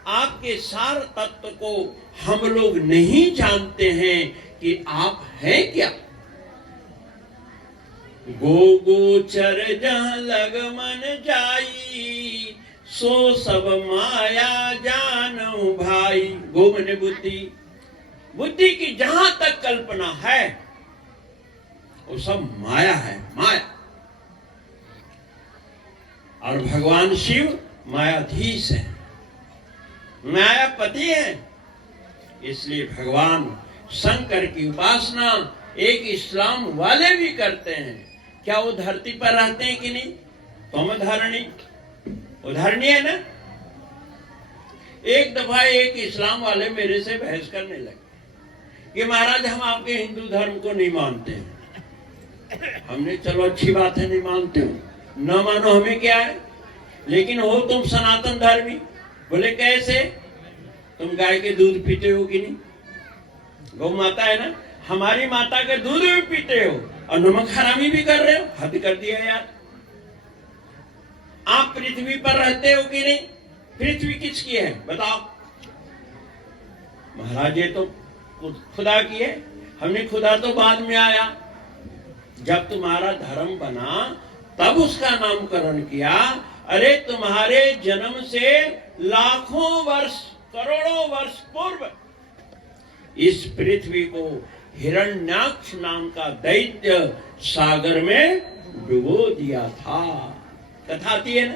आपके सार तत्व को हम लोग नहीं जानते हैं कि आप हैं क्या। गो गोचर जहाँ लग मन जाई, सो सब माया जानू भाई। गो मने बुद्धि, बुद्धि की जहां तक कल्पना है वो सब माया है, माया। और भगवान शिव मायाधीश है, मायापति है। इसलिए भगवान शंकर की उपासना एक इस्लाम वाले भी करते हैं। क्या वो धरती पर रहते हैं कि नहीं? तुम धरणी, उदाहरणीय है ना। एक दफा एक इस्लाम वाले मेरे से बहस करने लगे कि महाराज हम आपके हिंदू धर्म को नहीं मानते हैं। हमने चलो अच्छी बात है, नहीं मानते हो, न मानो, हमें क्या है, लेकिन हो तुम सनातन धर्मी। बोले कैसे? तुम गाय के दूध पीते हो कि नहीं? गौ माता है ना, हमारी माता के दूध भी पीते हो और नमक हरामी भी कर रहे हो। हद कर दिया यार। आप पृथ्वी पर रहते हो कि नहीं? पृथ्वी किसकी है बताओ? महाराज ये तो खुदा की है। हमने खुदा तो बाद में आया, जब तुम्हारा धर्म बना तब उसका नामकरण किया। अरे तुम्हारे जन्म से लाखों वर्ष, करोड़ों वर्ष पूर्व इस पृथ्वी को हिरण्याक्ष नाम का दैत्य सागर में डुबो दिया था। कथा आती है ना,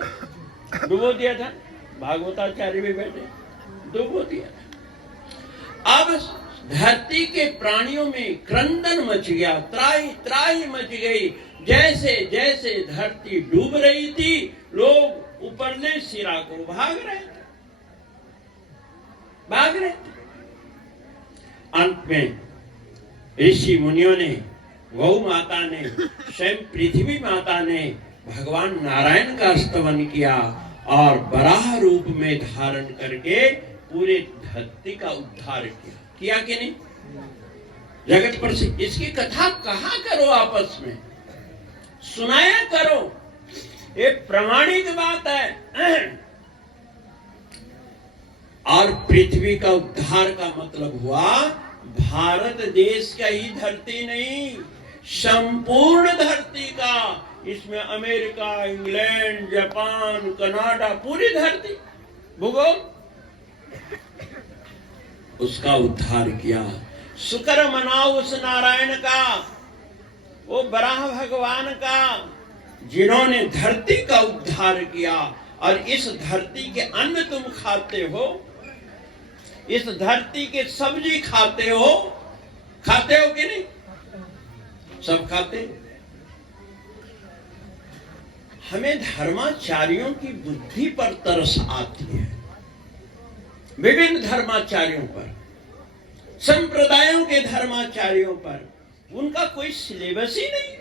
डुबो दिया था। भागवताचार्य भी बैठे, डुबो दिया था। अब धरती के प्राणियों में क्रंदन मच गया, त्राही त्राही मच गई। जैसे जैसे धरती डूब रही थी, लोग ऊपरले सिरा को भाग रहे थे, भाग रहे थे। अंत में ऋषि मुनियों ने, गौ माता ने, स्वयं पृथ्वी माता ने भगवान नारायण का स्तवन किया और बराह रूप में धारण करके पूरे धरती का उद्धार किया कि नहीं? जगत पर से इसकी कथा कहा करो, आपस में सुनाया करो, ये प्रमाणिक बात है। और पृथ्वी का उद्धार का मतलब हुआ भारत देश का ही धरती नहीं, संपूर्ण धरती का। इसमें अमेरिका, इंग्लैंड, जापान, कनाडा, पूरी धरती भूगोल, उसका उद्धार किया। शुक्र मनाओ उस नारायण का, वो बराह भगवान का, जिन्होंने धरती का उद्धार किया। और इस धरती के अन्न तुम खाते हो, इस धरती के सब्जी खाते हो कि नहीं? सब खाते। हमें धर्माचार्यों की बुद्धि पर तरस आती है, विभिन्न धर्माचार्यों पर, संप्रदायों के धर्माचार्यों पर। उनका कोई सिलेबस ही नहीं,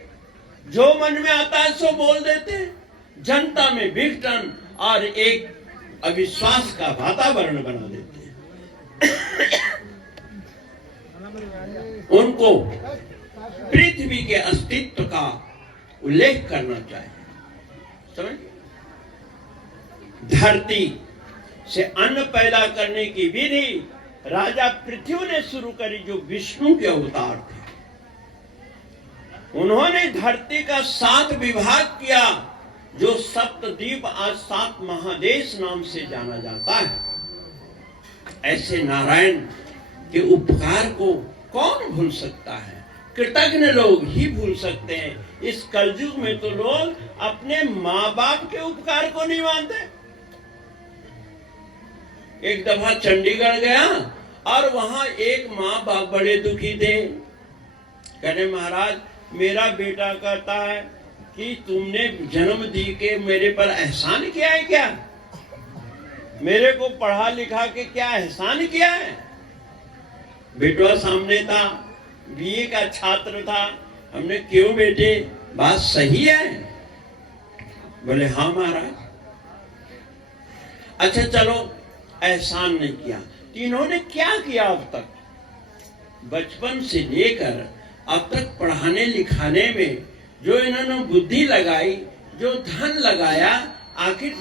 जो मन में आता है सो बोल देते हैं, जनता में विघटन और एक अविश्वास का वातावरण बना देते हैं। उनको पृथ्वी के अस्तित्व का उल्लेख करना चाहिए, समझ? धरती से अन्न पैदा करने की विधि राजा पृथ्वी ने शुरू करी, जो विष्णु के अवतार थे। उन्होंने धरती का 7 विभाग किया, जो सप्तद्वीप आज 7 महादेश नाम से जाना जाता है। ऐसे नारायण के उपकार को कौन भूल सकता है? कृतज्ञ लोग ही भूल सकते हैं। इस कलयुग में तो लोग अपने माँ बाप के उपकार को नहीं मानते। एक दफा चंडीगढ़ गया और वहां एक माँ बाप बड़े दुखी थे। कहने महाराज, मेरा बेटा कहता है कि तुमने जन्म दी के मेरे पर एहसान किया है क्या? मेरे को पढ़ा लिखा के क्या एहसान किया है? बेटवा सामने था, बीए का छात्र था। हमने, क्यों बेटे, बात सही है? बोले हाँ महाराज। अच्छा चलो, एहसान नहीं किया। इन्होंने क्या किया अब तक? बचपन से लेकर अब तक पढ़ाने लिखाने में जो इन्होंने बुद्धि लगाई, जो धन लगाया, आखिर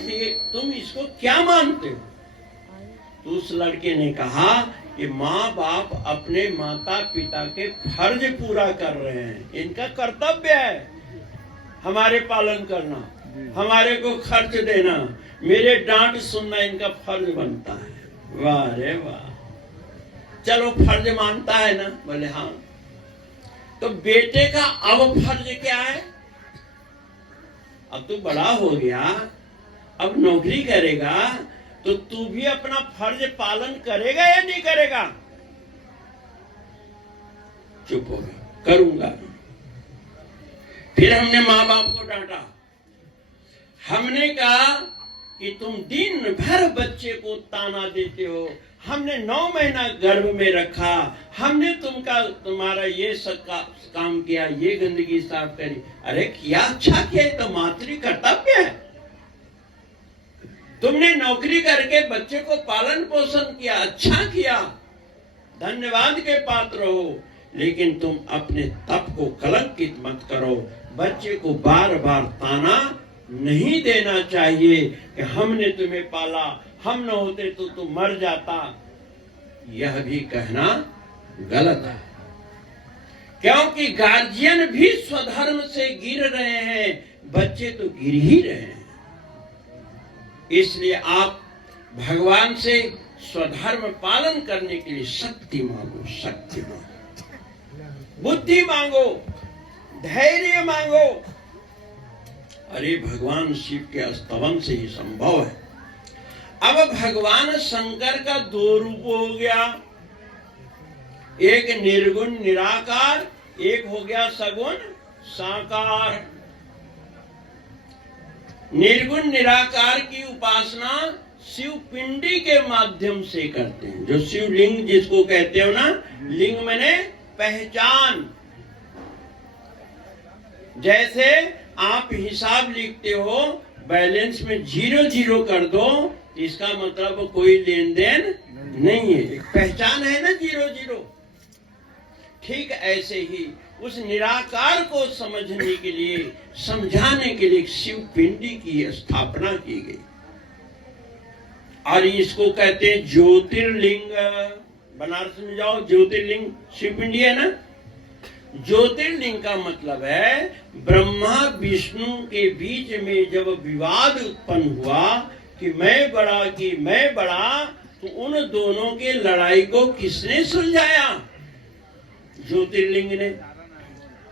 तुम इसको क्या मानते हो? तो उस लड़के ने कहा कि माँ बाप अपने माता पिता के फर्ज पूरा कर रहे हैं, इनका कर्तव्य है हमारे पालन करना, हमारे को खर्च देना, मेरे डांट सुनना इनका फर्ज बनता है। वाह रे वाह, चलो फर्ज मानता है ना? बोले हाँ। तो बेटे का अब फर्ज क्या है? अब तू बड़ा हो गया, अब नौकरी करेगा, तो तू भी अपना फर्ज पालन करेगा या नहीं करेगा? चुप हो गया, करूंगा। फिर हमने माँ बाप को डांटा। हमने कहा कि तुम दिन भर बच्चे को ताना देते हो, हमने 9 महीना गर्भ में रखा, हमने तुम्हारा ये सब काम किया, ये गंदगी साफ करी। अरे किया, अच्छा किया, तो मातृ कर्तव्य है। तुमने नौकरी करके बच्चे को पालन पोषण किया, अच्छा किया, धन्यवाद के पात्र हो। लेकिन तुम अपने तप को कलंकित मत करो। बच्चे को बार बार ताना नहीं देना चाहिए कि हमने तुम्हें पाला, हम न होते तो तुम मर जाता। यह भी कहना गलत है, क्योंकि गार्जियन भी स्वधर्म से गिर रहे हैं, बच्चे तो गिर ही रहे हैं। इसलिए आप भगवान से स्वधर्म पालन करने के लिए शक्ति मांगो, शक्ति मांगो, बुद्धि मांगो, धैर्य मांगो। अरे भगवान शिव के स्तवन से ही संभव है। अब भगवान शंकर का 2 रूप हो गया, एक निर्गुण निराकार, एक हो गया सगुण साकार। निर्गुण निराकार की उपासना शिव पिंडी के माध्यम से करते हैं, जो शिवलिंग जिसको कहते हो ना, लिंग मैंने पहचान। जैसे आप हिसाब लिखते हो, बैलेंस में 0-0 कर दो, इसका मतलब कोई लेन देन नहीं है। एक पहचान है ना 0-0। ठीक ऐसे ही उस निराकार को समझने के लिए, समझाने के लिए शिव पिंडी की स्थापना की गई और इसको कहते हैं ज्योतिर्लिंग। बनारस में जाओ, ज्योतिर्लिंग शिव पिंडी है ना। ज्योतिर्लिंग का मतलब है ब्रह्मा विष्णु के बीच में जब विवाद उत्पन्न हुआ कि मैं बड़ा, तो उन दोनों के लड़ाई को किसने सुलझाया? ज्योतिर्लिंग ने।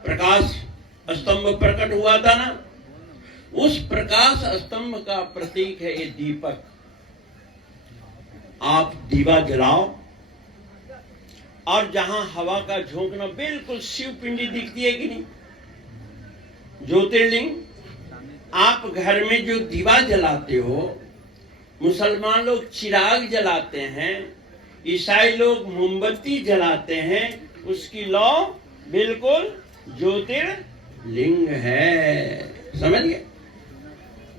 प्रकाश स्तंभ प्रकट हुआ था ना, उस प्रकाश स्तंभ का प्रतीक है ये दीपक। आप दीवा जलाओ और जहां हवा का झोंकना, बिल्कुल शिव पिंडी दिखती है कि नहीं? ज्योतिर्लिंग। आप घर में जो दीवा जलाते हो, मुसलमान लोग चिराग जलाते हैं, ईसाई लोग मोमबत्ती जलाते हैं, उसकी लौ बिल्कुल ज्योतिर्लिंग है। समझ गए?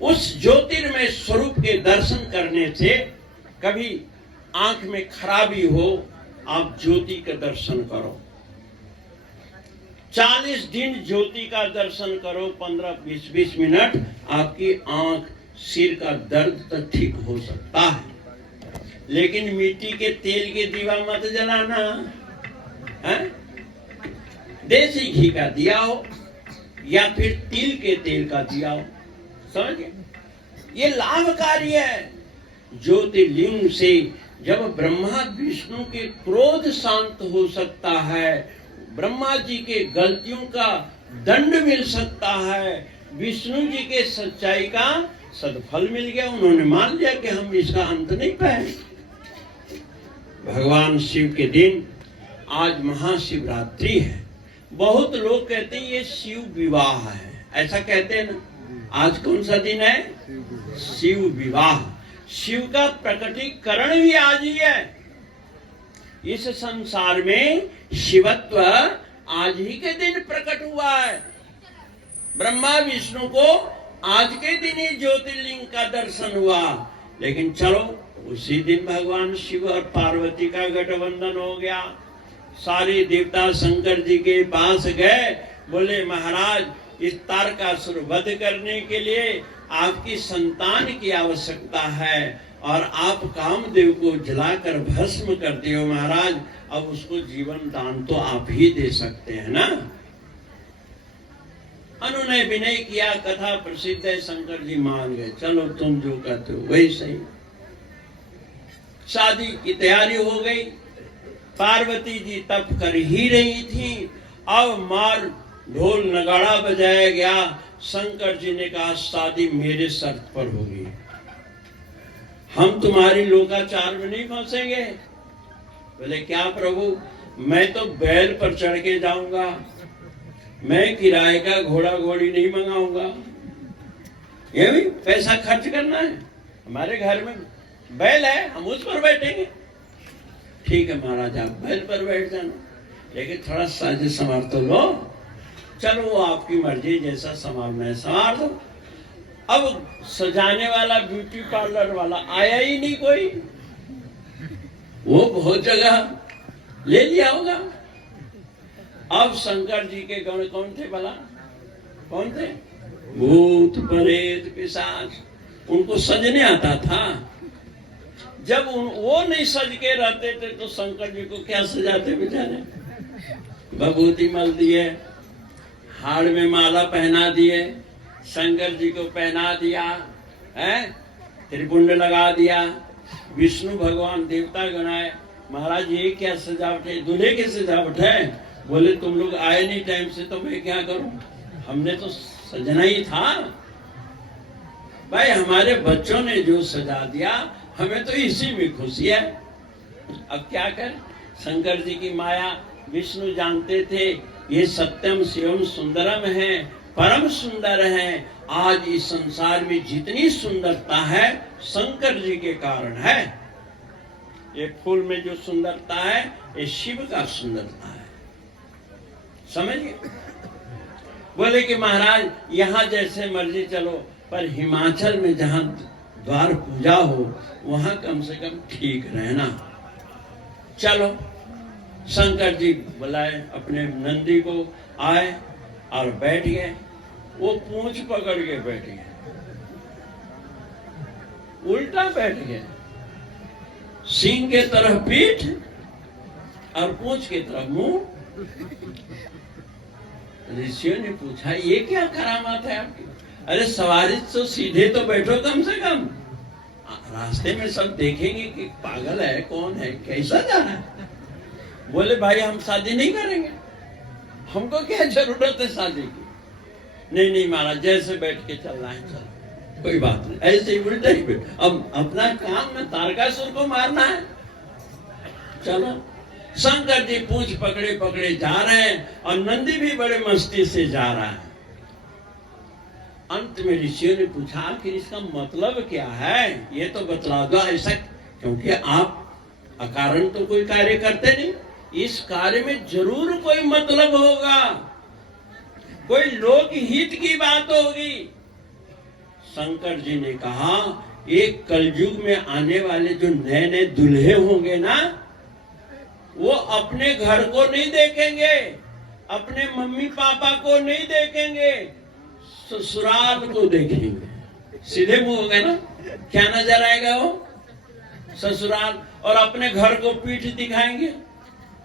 उस ज्योतिर्मय स्वरूप के दर्शन करने से कभी आंख में खराबी हो, आप ज्योति का दर्शन करो। 40 दिन ज्योति का दर्शन करो, 15-20 मिनट, आपकी आंख, सिर का दर्द तक ठीक हो सकता है। लेकिन मिट्टी के तेल के दीवा मत जलाना है? देसी घी का दिया हो या फिर तिल के तेल का दिया हो। समझिए, ये लाभकारी है। ज्योतिर्लिंग से जब ब्रह्मा विष्णु के क्रोध शांत हो सकता है, ब्रह्मा जी के गलतियों का दंड मिल सकता है, विष्णु जी के सच्चाई का सदफल मिल गया। उन्होंने मान लिया कि हम इसका अंत नहीं पाएंगे। भगवान शिव के दिन आज महाशिवरात्रि है। बहुत लोग कहते हैं ये शिव विवाह है, ऐसा कहते हैं ना। आज कौन सा दिन है? शिव विवाह। शिव का प्रकटीकरण भी आज ही है। इस संसार में शिवत्व आज ही के दिन प्रकट हुआ है। ब्रह्मा विष्णु को आज के दिन ही ज्योतिर्लिंग का दर्शन हुआ। लेकिन चलो, उसी दिन भगवान शिव और पार्वती का गठबंधन हो गया। सारे देवता शंकर जी के पास गए, बोले महाराज इस तारकासुर वध करने के लिए आपकी संतान की आवश्यकता है और आप कामदेव को जलाकर भस्म करते हो महाराज, अब उसको जीवन दान तो आप ही दे सकते हैं ना। अनुनय विनय किया, कथा प्रसिद्ध है, शंकर जी मान गए, चलो तुम जो कहते हो वही सही। शादी की तैयारी हो गई। पार्वती जी तप कर ही रही थी, अब मार ढोल नगाड़ा बजाया गया। शंकर जी ने कहा शादी मेरे शर्त पर होगी, हम तुम्हारी लोकाचार में नहीं फंसेंगे। बोले क्या प्रभु, मैं तो बैल पर चढ़ के जाऊंगा, मैं किराए का घोड़ा घोड़ी नहीं मंगाऊंगा। ये भी पैसा खर्च करना है, हमारे घर में बैल है, हम उस पर बैठेंगे। ठीक है महाराज, आप बैल पर बैठ जाना, लेकिन थोड़ा साज संवार तो लो। चलो वो आपकी मर्जी, जैसा संवारना है संवार दो। अब सजाने वाला, ब्यूटी पार्लर वाला आया ही नहीं कोई। वो बहुत जगह ले लिया होगा। अब शंकर जी के गण कौन थे भला? कौन थे? भूत प्रेत पिशाच, उनको सजने आता था। जब वो नहीं सज के रहते थे तो शंकर जी को क्या सजाते बेचारे? विभूति मल दिए, हाड़ में माला पहना दिए, शंकर जी को पहना दिया है, त्रिपुंड लगा दिया। विष्णु भगवान देवता गणाए, महाराज ये क्या सजावट है? दूल्हे की सजावट है। बोले तुम लोग आए नहीं टाइम से तो मैं क्या करूं, हमने तो सजना ही था। भाई हमारे बच्चों ने जो सजा दिया, हमें तो इसी में खुशी है। अब क्या कर, शंकर जी की माया विष्णु जानते थे, ये सत्यम शिवम सुंदरम है, परम सुंदर है। आज इस संसार में जितनी सुंदरता है शंकर जी के कारण है। ये फूल में जो सुंदरता है ये शिव का सुंदरता है। समझिए। बोले कि महाराज यहाँ जैसे मर्जी चलो, पर हिमाचल में जहां द्वार पूजा हो वहां कम से कम ठीक रहना। चलो, शंकर जी बुलाए अपने नंदी को, आए और बैठ गए। वो पूंछ पकड़ के बैठ गए, उल्टा बैठ गए, सींग के तरफ पीठ और पूंछ की तरफ मुंह। ऋषियों ने पूछा, ये क्या करामात है आपकी? अरे सवारी तो सीधे तो बैठो कम से कम, रास्ते में सब देखेंगे कि पागल है, कौन है, कैसा जा रहा है। बोले भाई हम शादी नहीं करेंगे, हमको क्या जरूरत है शादी की। नहीं नहीं महाराज, जैसे बैठ के चलना है चलो, कोई बात नहीं, ऐसे ही उल्टा ही बैठ। अब अपना काम में तारकासुर को मारना है। चलो, शंकर जी पूंछ पकड़े पकड़े जा रहे हैं और नंदी भी बड़े मस्ती से जा रहा है। अंत में ऋषियों ने पूछा कि इसका मतलब क्या है, ये तो बतला दो ऐसा, क्योंकि आप अकारण तो कोई कार्य करते नहीं, इस कार्य में जरूर कोई मतलब होगा, कोई लोक हित की बात होगी। शंकर जी ने कहा, एक कलयुग में आने वाले जो नए नए दुल्हे होंगे ना, वो अपने घर को नहीं देखेंगे, अपने मम्मी पापा को नहीं देखेंगे, ससुराल को देखेंगे। सीधे मुंह होगा ना, क्या नजर आएगा वो? ससुराल। और अपने घर को पीठ दिखाएंगे,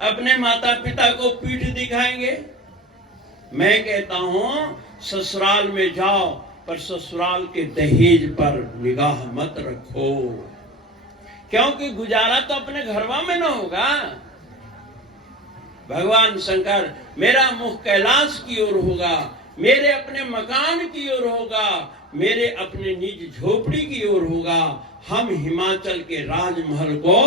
अपने माता पिता को पीठ दिखाएंगे। मैं कहता हूं ससुराल में जाओ, पर ससुराल के दहेज पर निगाह मत रखो, क्योंकि गुजारा तो अपने घरवा में न होगा। भगवान शंकर, मेरा मुख कैलाश की ओर होगा, मेरे अपने मकान की ओर होगा, मेरे अपने निज झोपड़ी की ओर होगा। हम हिमाचल के राजमहल को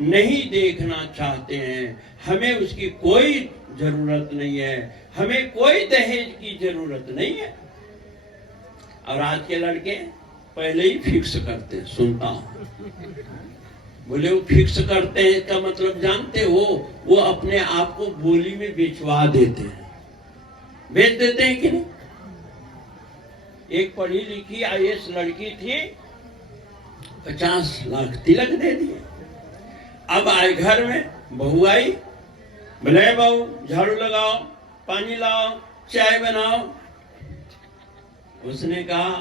नहीं देखना चाहते हैं, हमें उसकी कोई जरूरत नहीं है, हमें कोई दहेज की जरूरत नहीं है। और आज के लड़के पहले ही फिक्स करते हैं, सुनता हूं। बोले वो फिक्स करते हैं का मतलब जानते हो? वो अपने आप को बोली में बेचवा देते हैं, बेच देते हैं कि नहीं। एक पढ़ी लिखी IAS लड़की थी, 50 लाख तिलक दे दिए। अब आए घर में, बहू आई, बोले बहू झाड़ू लगाओ, पानी लाओ, चाय बनाओ। उसने कहा,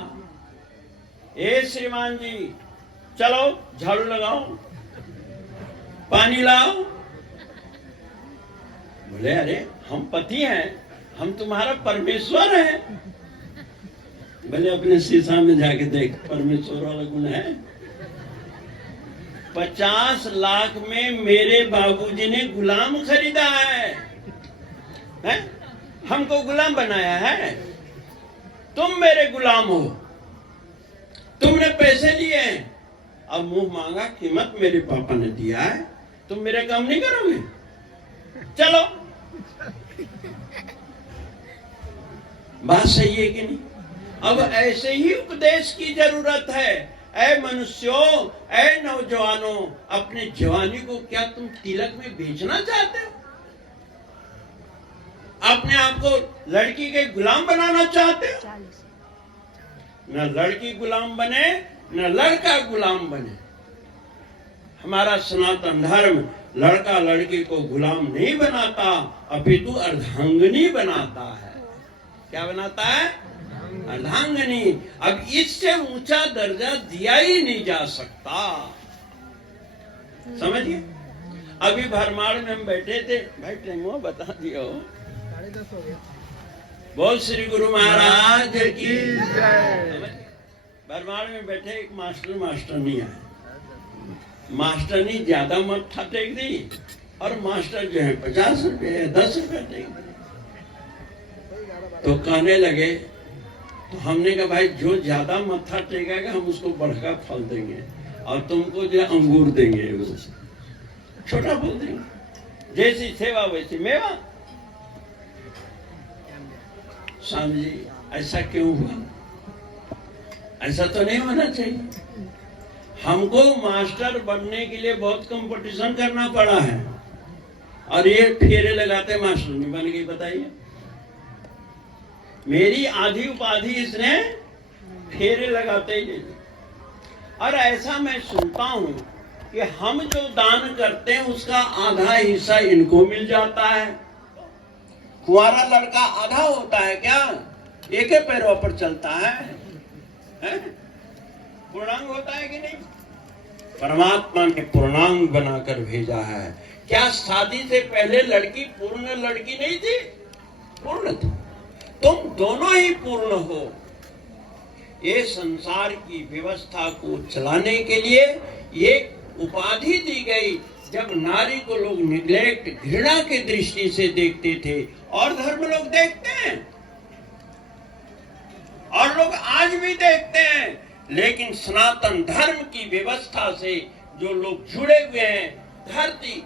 ए श्रीमान जी चलो झाड़ू लगाओ, पानी लाओ। बोले अरे हम पति हैं, हम तुम्हारा परमेश्वर है। बोले अपने शीशा में जाके देख, परमेश्वर वाला गुण है। 50 लाख में मेरे बाबूजी ने गुलाम खरीदा है? हमको गुलाम बनाया है? तुम मेरे गुलाम हो, तुमने पैसे लिए हैं, अब मुंह मांगा कीमत मेरे पापा ने दिया है, तुम मेरे काम नहीं करोगे? चलो। बात सही है कि नहीं? अब ऐसे ही उपदेश की जरूरत है। ऐ मनुष्यों, ऐ नौजवानों, अपने जवानी को क्या तुम तिलक में बेचना चाहते हो? अपने आप को लड़की के गुलाम बनाना चाहते हो? न लड़की गुलाम बने, न लड़का गुलाम बने। हमारा सनातन धर्म लड़का लड़की को गुलाम नहीं बनाता, अपितु अर्धांगिनी बनाता है। क्या बनाता है? अर्धांगिनी। अब इससे ऊंचा दर्जा दिया ही नहीं जा सकता, समझिए। अभी भरमाड़ में हम बैठे थे, बैठे हुआ बता दिया हो। बोल श्री गुरु महाराज की जय। भरमाड़ में बैठे एक मास्टरनी आए। मास्टरनी ज्यादा मत्था टेक दी और मास्टर जो है 50 रुपये 10 रुपये टेक दी। तो कहने लगे, तो हमने कहा भाई जो ज्यादा मत्था टेकेगा हम उसको बढ़का फल देंगे और तुमको जो अंगूर देंगे, छोटा फल देंगे, जैसी सेवा वैसी मेवा। स्वामी जी ऐसा क्यों हुआ? ऐसा तो नहीं होना चाहिए। हमको मास्टर बनने के लिए बहुत कंपटीशन करना पड़ा है और ये फेरे लगाते मास्टर नहीं बन गई। बताइए, मेरी आधी उपाधि इसने फेरे लगाते ही नहीं। और ऐसा मैं सुनता हूं कि हम जो दान करते हैं उसका आधा हिस्सा इनको मिल जाता है। कुंवारा लड़का आधा होता है क्या? एक ही पैरों पर चलता है? पूर्णांग होता है कि नहीं? परमात्मा ने पूर्णांग बनाकर भेजा है। क्या शादी से पहले लड़की पूर्ण लड़की नहीं थी? पूर्ण थी। तुम दोनों ही पूर्ण हो। ये संसार की व्यवस्था को चलाने के लिए ये उपाधि दी गई। जब नारी को लोग निग्लेक्ट, घृणा की दृष्टि से देखते थे, और धर्म लोग देखते हैं, और लोग आज भी देखते हैं, लेकिन सनातन धर्म की व्यवस्था से जो लोग जुड़े हुए हैं, धरती,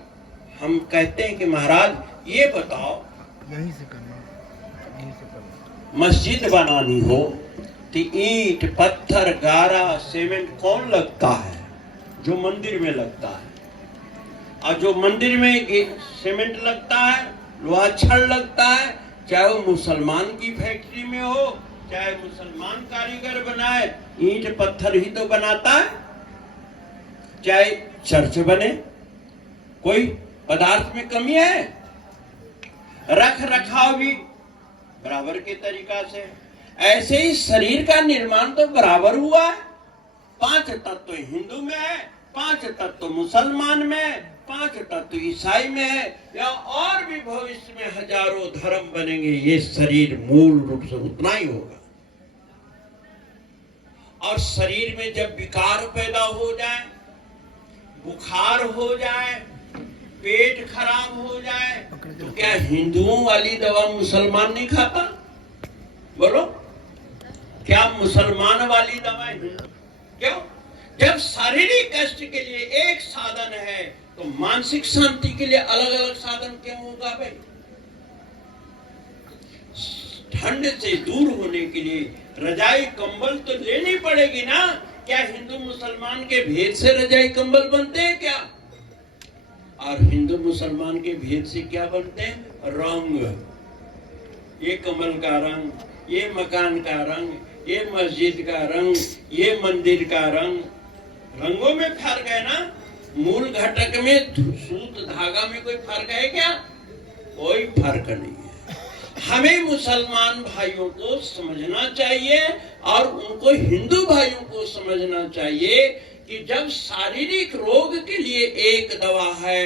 हम कहते हैं कि महाराज ये बताओ, यहीं से करना, मस्जिद बनानी हो तो ईंट, पत्थर, गारा, सीमेंट कौन लगता है? जो मंदिर में लगता है। और जो मंदिर में सीमेंट लगता है, लोहा छड़ लगता है, चाहे वो मुसलमान की फैक्ट्री में हो, चाहे मुसलमान कारीगर बनाए, ईंट पत्थर ही तो बनाता है। चाहे चर्च बने, कोई पदार्थ में कमी है? रख रखाव भी बराबर के तरीका से। ऐसे ही शरीर का निर्माण तो बराबर हुआ है। 5 तत्व हिंदू में है, 5 तत्व मुसलमान में है, 5 तत्व ईसाई में है, या और भी भविष्य में हजारों धर्म बनेंगे। ये शरीर मूल रूप से उतना ही होगा। और शरीर में जब विकार पैदा हो जाए, बुखार हो जाए, पेट खराब हो जाए, तो क्या हिंदुओं वाली दवा मुसलमान नहीं खाता? बोलो, क्या मुसलमान वाली दवा है? क्यों? जब शारीरिक कष्ट के लिए एक साधन है, तो मानसिक शांति के लिए अलग अलग साधन क्यों होगा भाई? ठंड से दूर होने के लिए रजाई कंबल तो लेनी पड़ेगी ना। क्या हिंदू मुसलमान के भेद से रजाई कंबल बनते हैं क्या? और हिंदू मुसलमान के भेद से क्या बनते हैं? रंग। ये कमल का रंग, ये मकान का रंग, ये मस्जिद का रंग, ये मंदिर का रंग। रंगों में फर्क है ना। मूल घटक में, सूत धागा में कोई फर्क है क्या? कोई फर्क नहीं है। हमें मुसलमान भाइयों को समझना चाहिए और उनको हिंदू भाइयों को समझना चाहिए कि जब शारीरिक रोग के लिए एक दवा है,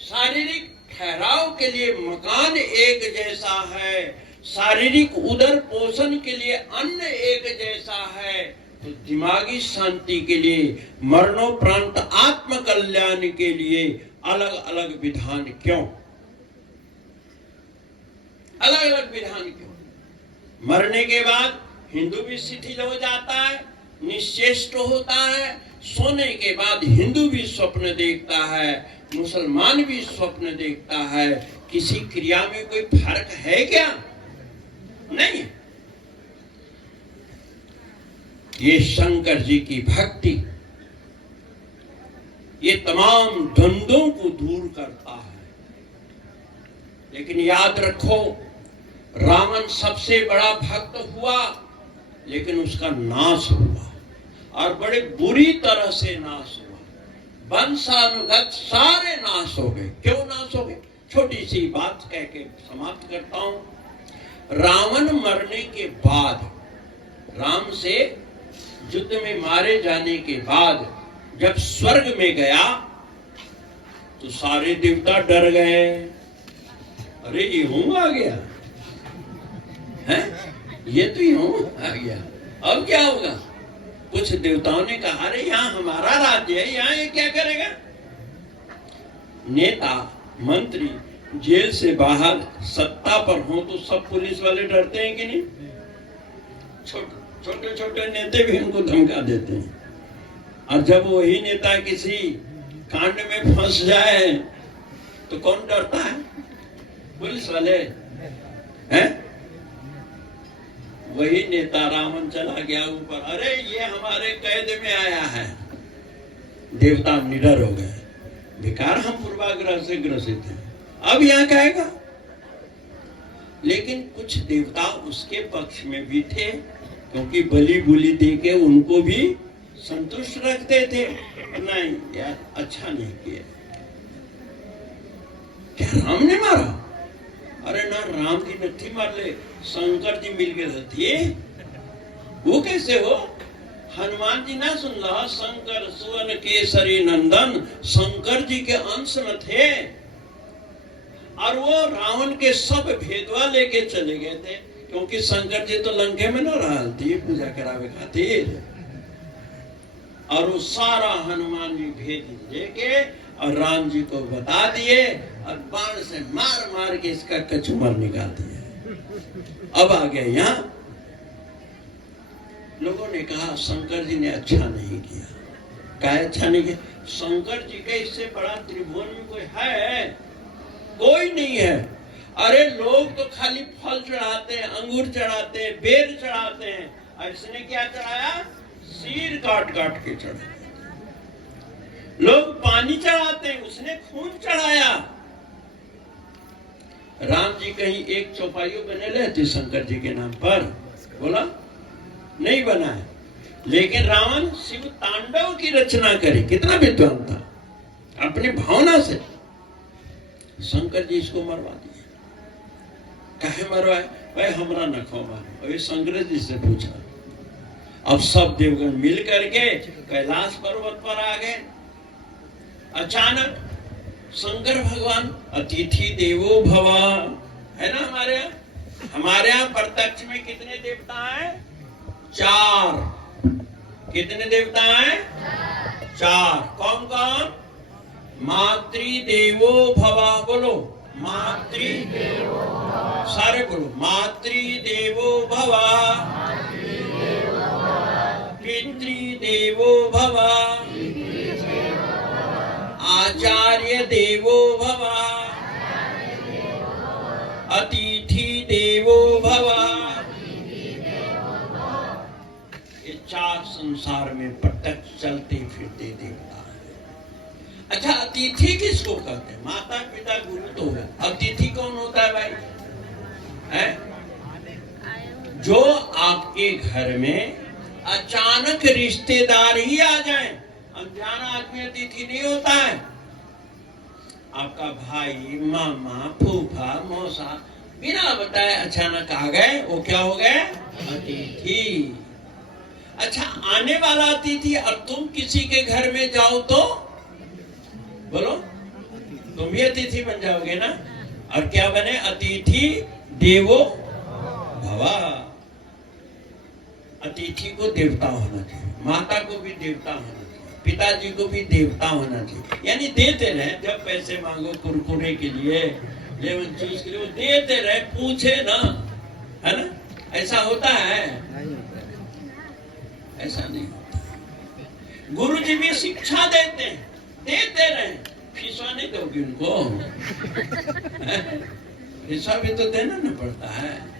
शारीरिक ठहराव के लिए मकान एक जैसा है, शारीरिक उदर पोषण के लिए अन्न एक जैसा है, तो दिमागी शांति के लिए, मरणोपरांत आत्म कल्याण के लिए अलग अलग विधान क्यों? अलग अलग विधान क्यों? मरने के बाद हिंदू भी शिथिल हो जाता है, निश्चेष्ट होता है। सोने के बाद हिंदू भी स्वप्न देखता है, मुसलमान भी स्वप्न देखता है। किसी क्रिया में कोई फर्क है क्या? नहीं। ये शंकर जी की भक्ति ये तमाम द्वंद्वों को दूर करता है। लेकिन याद रखो, रावण सबसे बड़ा भक्त हुआ, लेकिन उसका नाश हुआ, और बड़े बुरी तरह से नाश हुआ। वंशानुगत सारे नाश हो गए। क्यों नाश हो गए? छोटी सी बात कह के समाप्त करता हूं। रावण मरने के बाद, राम से युद्ध में मारे जाने के बाद जब स्वर्ग में गया तो सारे देवता डर गए। अरे ये हूं आ गया है, ये तो यूं आ गया, अब क्या होगा? कुछ देवताओं ने कहा, अरे यहाँ हमारा राज्य है, यहाँ ये क्या करेगा? नेता मंत्री जेल से बाहर सत्ता पर हो तो सब पुलिस वाले डरते हैं कि नहीं? छोटे छोटे नेता भी उनको धमका देते हैं। और जब वही नेता किसी कांड में फंस जाए तो कौन डरता है? पुलिस वाले हैं। वही नेता रावण चला गया ऊपर, अरे ये हमारे कैद में आया है। देवता निडर हो गए, बेकार हम पूर्वाग्रह से ग्रसित हैं, अब यहाँ कहेगा। लेकिन कुछ देवता उसके पक्ष में भी थे क्योंकि बलि बुली दे के उनको भी संतुष्ट रखते थे। नहीं यार, अच्छा नहीं किया। क्या राम ने मारा? अरे ना, राम जी नहीं मार ले, शंकर जी मिल के थे। वो कैसे हो? हनुमान जी ना सुन लो, शंकर सुवन केसरी नंदन, शंकर जी के अंश न थे। और वो रावण के सब भेदवा लेके चले गए थे, क्योंकि शंकर जी तो लंके में न रहा थी पूजा करावे खातिर। और वो सारा हनुमान जी भेद लेके और राम जी को बता दिए और बाण से मार मार के इसका कचूमर निकाल दिया। अब आ गए यहाँ। लोगों ने कहा शंकर जी ने अच्छा नहीं किया। क्या अच्छा नहीं किया? शंकर जी का इससे बड़ा त्रिभुवन में कोई है? कोई नहीं है। अरे लोग तो खाली फल चढ़ाते हैं, अंगूर चढ़ाते हैं, बेर चढ़ाते हैं, और इसने क्या चढ़ाया? सिर काट काट के चढ़ाया। लोग पानी चढ़ाते हैं, उसने खून चढ़ाया। राम जी कहीं एक चौपाइयों बने रहते शंकर जी के नाम पर? बोला नहीं बना है। लेकिन रावण शिव तांडव की रचना करे, कितना विद्वान था, अपनी भावना से शंकर जी इसको मरवा दिए। काहे मरवाए? भाई हमरा न खो मारो। अभी शंकर जी से पूछा। अब सब देवगण मिल करके कैलाश पर्वत पर आ गए। अचानक शंकर भगवान, अतिथि देवो भव, है ना हमारे यहाँ प्रत्यक्ष में कितने देवता हैं? 4। कितने देवता हैं? 4। कौन कौन? मातृदेवो भव। बोलो मातृदेवो भव। सारे बोलो मातृदेवो भव, पितृदेवो भव, आचार्य देवो भव, अतिथि देवो भव। ये 4 संसार में प्रत्यक्ष चलते फिरते देवता है। अच्छा, अतिथि किसको कहते हैं? माता पिता गुरु तो है। अतिथि कौन होता है भाई? है जो आपके घर में अचानक रिश्तेदार ही आ जाए। अनजान आदमी अतिथि नहीं होता है। आपका भाई, मामा, फूफा, मौसा बिना बताए अचानक आ गए, वो क्या हो गए? अतिथि। अच्छा, आने वाला अतिथि। और तुम किसी के घर में जाओ तो बोलो, तुम भी अतिथि बन जाओगे ना। और क्या बने? अतिथि देवो भव। अतिथि को देवता होना चाहिए, माता को भी देवता होना चाहिए, पिताजी को भी देवता होना चाहिए। यानी देते रहे। जब पैसे मांगो कुरकुरे के लिए, लेमन जूस के लिए, वो देते रहे, पूछे ना, है ना? ऐसा होता है? ऐसा नहीं होता। गुरु जी भी शिक्षा देते हैं, देते रहे। फीसवा नहीं दोगे उनको? फीसवा भी तो देना ना पड़ता है।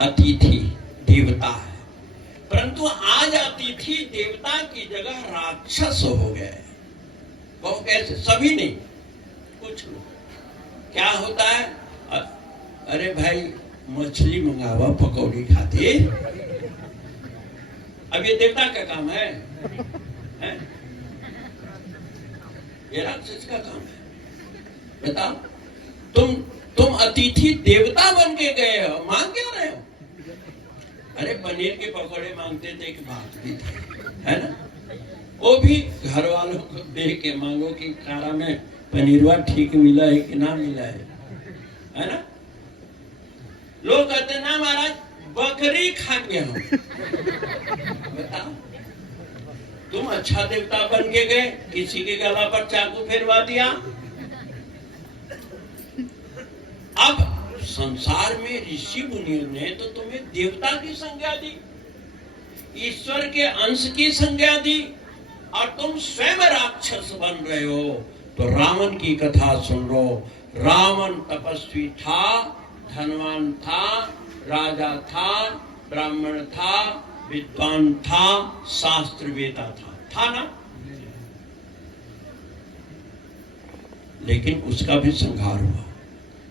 अतिथि देवता है, परंतु आज अतिथि देवता की जगह राक्षस हो गए। वो कैसे? सभी नहीं, कुछ लोग। क्या होता है? अरे भाई मछली मंगावा पकौड़ी खाते। अब ये देवता का काम है? ये राक्षस का काम है। बताओ, तुम अतिथि देवता बन के गए हो, मांग क्या रहे हो? अरे पनीर के पकौड़े मांगते थे कि बात भी थे, है ना? वो भी घर वालों को देख के मांगो कि खाना में पनीरवा ठीक मिला है कि ना मिला है ना? लोग कहते ना महाराज बकरी खा के हम। बताओ, तुम अच्छा देवता बन के गए, किसी के गला पर चाकू फेरवा दिया। अब संसार में ऋषि मुनियों ने तो तुम्हें देवता की संज्ञा दी, ईश्वर के अंश की संज्ञा दी, और तुम स्वयं राक्षस बन रहे हो। तो रावण की कथा सुन लो। रावण तपस्वी था, धनवान था, राजा था, ब्राह्मण था, विद्वान था, शास्त्र वेता था ना? लेकिन उसका भी संहार हुआ।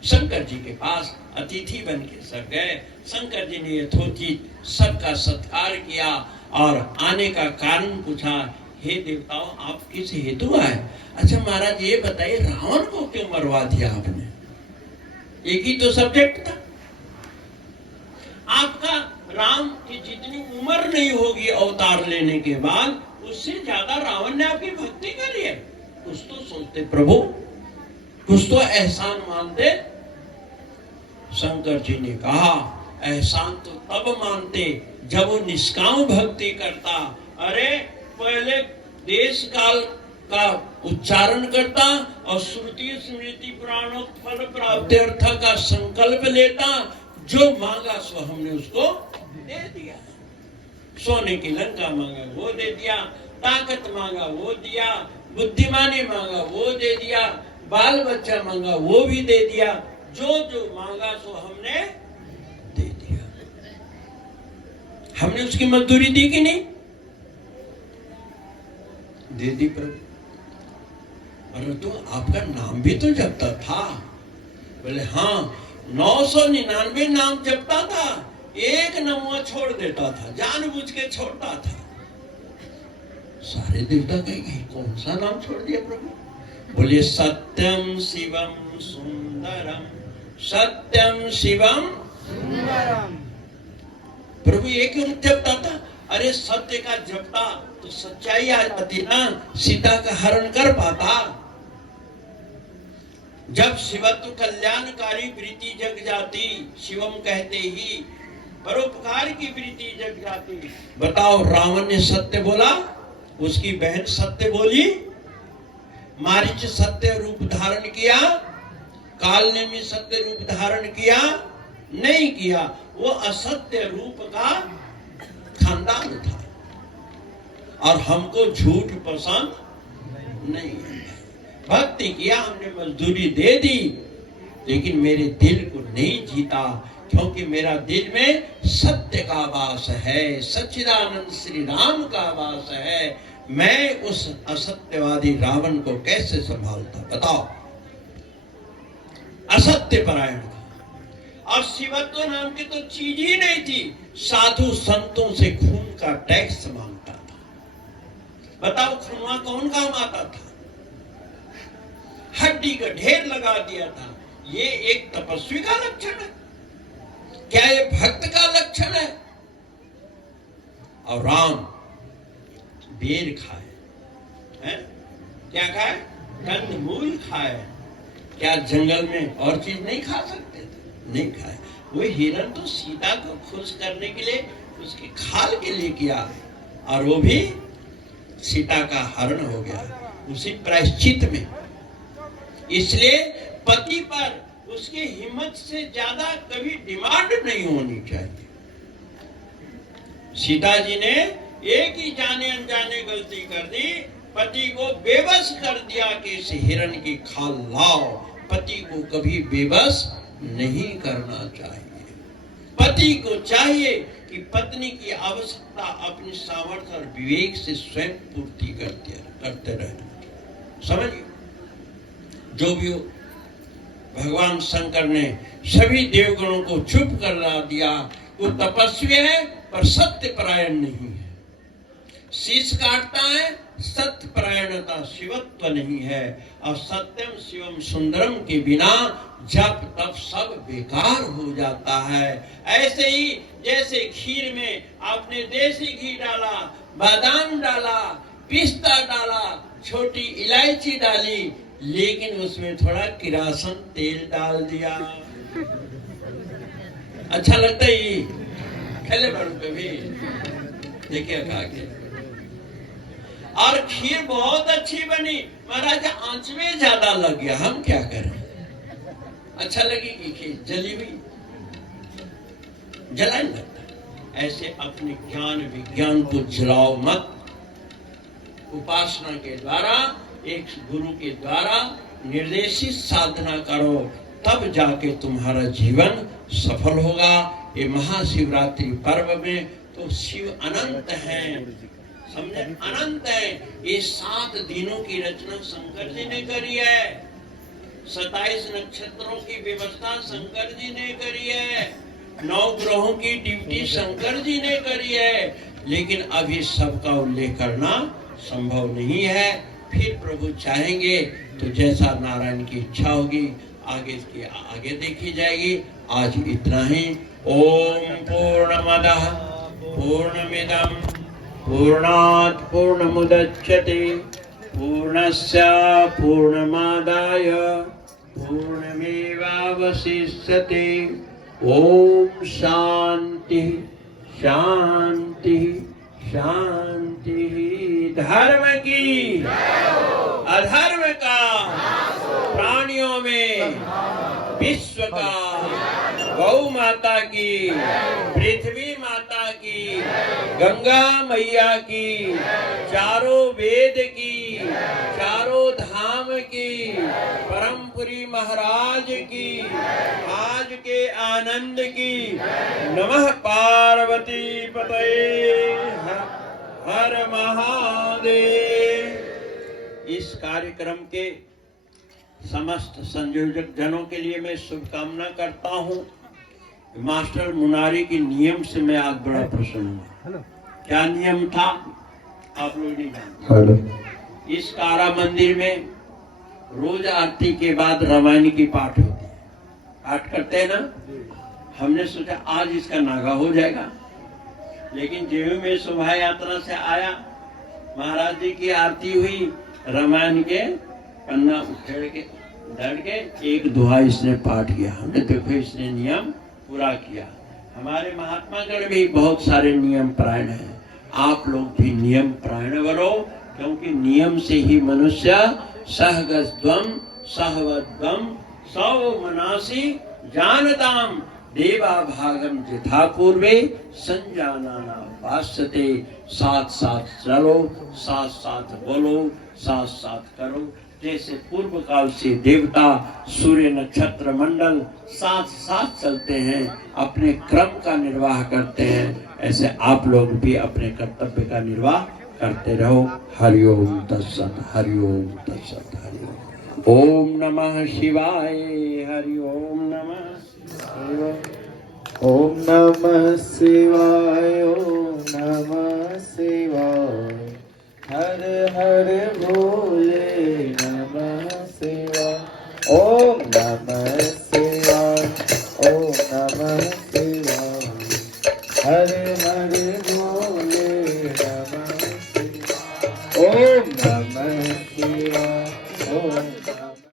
शंकर जी के पास अतिथि बन के सब गए। शंकर जी ने यथोचित सबका सत्कार किया और आने का कारण पूछा, हे देवताओं आप किस हेतु आए? अच्छा महाराज ये बताइए रावण को क्यों मरवा दिया आपने? एक ही तो सब्जेक्ट था आपका। राम की जितनी उम्र नहीं होगी अवतार लेने के बाद, उससे ज्यादा रावण ने आपकी भक्ति करी है। कुछ तो सोचते प्रभु, कुछ तो एहसान मानते। शंकर जी ने कहा एहसान तो तब मानते जब वो निष्काम भक्ति करता। अरे पहले देश काल का उच्चारण करता और श्रुति स्मृति पुराणों फल प्राप्ति अर्थ का संकल्प लेता। जो मांगा सो हमने उसको दे दिया। सोने की लंका मांगा वो दे दिया, ताकत मांगा वो दिया, बुद्धिमानी मांगा वो दे दिया, बाल बच्चा मांगा वो भी दे दिया। जो जो मांगा सो हमने दे दिया। हमने उसकी मजदूरी दी कि नहीं? दे दी प्रभु। परंतु आपका नाम भी तो जपता था। बोले हाँ 999 नाम जपता था, एक नौवा छोड़ देता था, जानबूझ के छोड़ता था। सारे देवता कहेंगे कौन सा नाम छोड़ दिया प्रभु? बोले सत्यम शिवम सुंदरम, सत्यम शिवम सुंदरम। प्रभु ये क्यों जपता था? अरे सत्य का जपता तो सच्चाई आ जाती ना, सीता का हरण कर पाता। जब शिवत्व कल्याणकारी प्रीति जग जाती, शिवम कहते ही परोपकार की प्रीति जग जाती। बताओ रावण ने सत्य बोला, उसकी बहन सत्य बोली, मारीच सत्य रूप धारण किया, काल ने भी सत्य रूप धारण किया नहीं किया। वो असत्य रूप का खानदान था और हमको झूठ पसंद नहीं है। भक्ति किया हमने, मजदूरी दे दी, लेकिन मेरे दिल को नहीं जीता, क्योंकि मेरा दिल में सत्य का वास है, सच्चिदानंद श्री राम का वास है। मैं उस असत्यवादी रावण को कैसे संभालता बताओ? असत्य परायण था और शिवत्व नाम की तो चीज ही नहीं थी। साधु संतों से खून का टैक्स मांगता था। बताओ खूनवा कौन काम आता था? हड्डी का ढेर लगा दिया था। ये एक तपस्वी का लक्षण है क्या? ये भक्त का लक्षण है? और राम बेर खाए हैं? क्या खाए? कंदमूल खाए। क्या जंगल में और चीज नहीं खा सकते थे? नहीं खाए। वो हिरण तो सीता को खुश करने के लिए उसकी खाल के लिए किया और वो भी सीता का हरण हो गया उसी प्रायश्चित में। इसलिए पति पर उसकी हिम्मत से ज्यादा कभी डिमांड नहीं होनी चाहिए। सीता जी ने एक ही जाने अनजाने गलती कर दी, पति को बेबस कर दिया कि इस हिरण की खाल लाओ। पति को कभी बेबस नहीं करना चाहिए। पति को चाहिए कि पत्नी की आवश्यकता अपनी सामर्थ्य और विवेक से स्वयं पूर्ति करते रहे। समझिए, जो भी हो, भगवान शंकर ने सभी देवगणों को चुप करा दिया। वो तपस्वी है पर सत्य परायण नहीं है। शीश काटता है, सत्य परायणता शिवत्व नहीं है। और सत्यम शिवम सुंदरम के बिना जब तब सब बेकार हो जाता है। ऐसे ही जैसे खीर में आपने देसी घी डाला, बादाम डाला, पिस्ता डाला, छोटी इलायची डाली, लेकिन उसमें थोड़ा किरासन तेल डाल दिया, अच्छा लगता है? ये खेले बड़ों पे भी देखिए खा के। और खीर बहुत अच्छी बनी, महाराज आंच में ज्यादा लग गया, हम क्या करें? अच्छा लगेगी खीर, जली हुई जलाने लगता। ऐसे अपने ज्ञान विज्ञान को जलाओ मत। उपासना के द्वारा, एक गुरु के द्वारा निर्देशित साधना करो, तब जाके तुम्हारा जीवन सफल होगा। ये महाशिवरात्रि पर्व में तो शिव अनंत हैं, समझे? अनंत है। ये 7 दिनों की रचना शंकर जी ने करी है। 27 नक्षत्रों की व्यवस्था शंकर जी ने करी है, 9 ग्रहों की ड्यूटी शंकर जी ने करी है, लेकिन अभी सबका उल्लेख करना संभव नहीं है। फिर प्रभु चाहेंगे तो जैसा नारायण की इच्छा होगी आगे देखी जाएगी। आज इतना ही। ओम पूर्णमदः पूर्णमिदं पूर्णात् पूर्णमुदच्यते पूर्णस्य पूर्णमादाय पूर्णमेवावशिष्यते। ओम शांति शांति शांति। धर्म की अधर्म का, प्राणियों में विश्व का, गौ माता की, पृथ्वी माता की, गंगा मैया की, चारों वेद की, चारों धाम की, परमपुरी महाराज की, आज के आनंद की। नमः पार्वती पतये हर महादेव। इस कार्यक्रम के समस्त संयोजक जनों के लिए मैं शुभकामना करता हूँ। मास्टर मुनारी के नियम से मैं आज बड़ा प्रसन्न हूँ। क्या नियम था आप लोग नहीं जानते। इस कारा मंदिर में रोज आरती के बाद रामायण की पाठ होती है, पाठ करते हैं ना। हमने सोचा आज इसका नागा हो जाएगा, लेकिन जेबी में शोभा यात्रा से आया, महाराज जी की आरती हुई, रामायण के पन्ना उठेड़ के डर के एक दोहा इसने पाठ किया। हमने देखो इसने नियम पूरा किया। हमारे महात्मा गण भी बहुत सारे नियम परायण हैं। आप लोग भी नियम परायण बनो, क्योंकि नियम से ही मनुष्य सहगस्त्वम सहवद्वम सौ मनासी जानताम देवा भागम यथा पूर्वे संजानाना भाष्यते। साथ साथ चलो, साथ साथ बोलो, साथ साथ करो। जैसे पूर्व काल से देवता सूर्य नक्षत्र मंडल साथ साथ चलते हैं, अपने क्रम का निर्वाह करते हैं, ऐसे आप लोग भी अपने कर्तव्य का निर्वाह करते रहो। हरिओम तत्सत, हरिओम तत्सत, हरिओम। ओम नमः शिवाय। हरिओम नमः शिवाय। ओम नमः शिवाय। ओम नमः शिवाय। हर हर भोले नमः शिवाय। ओम नमः शिवाय। ओम नमः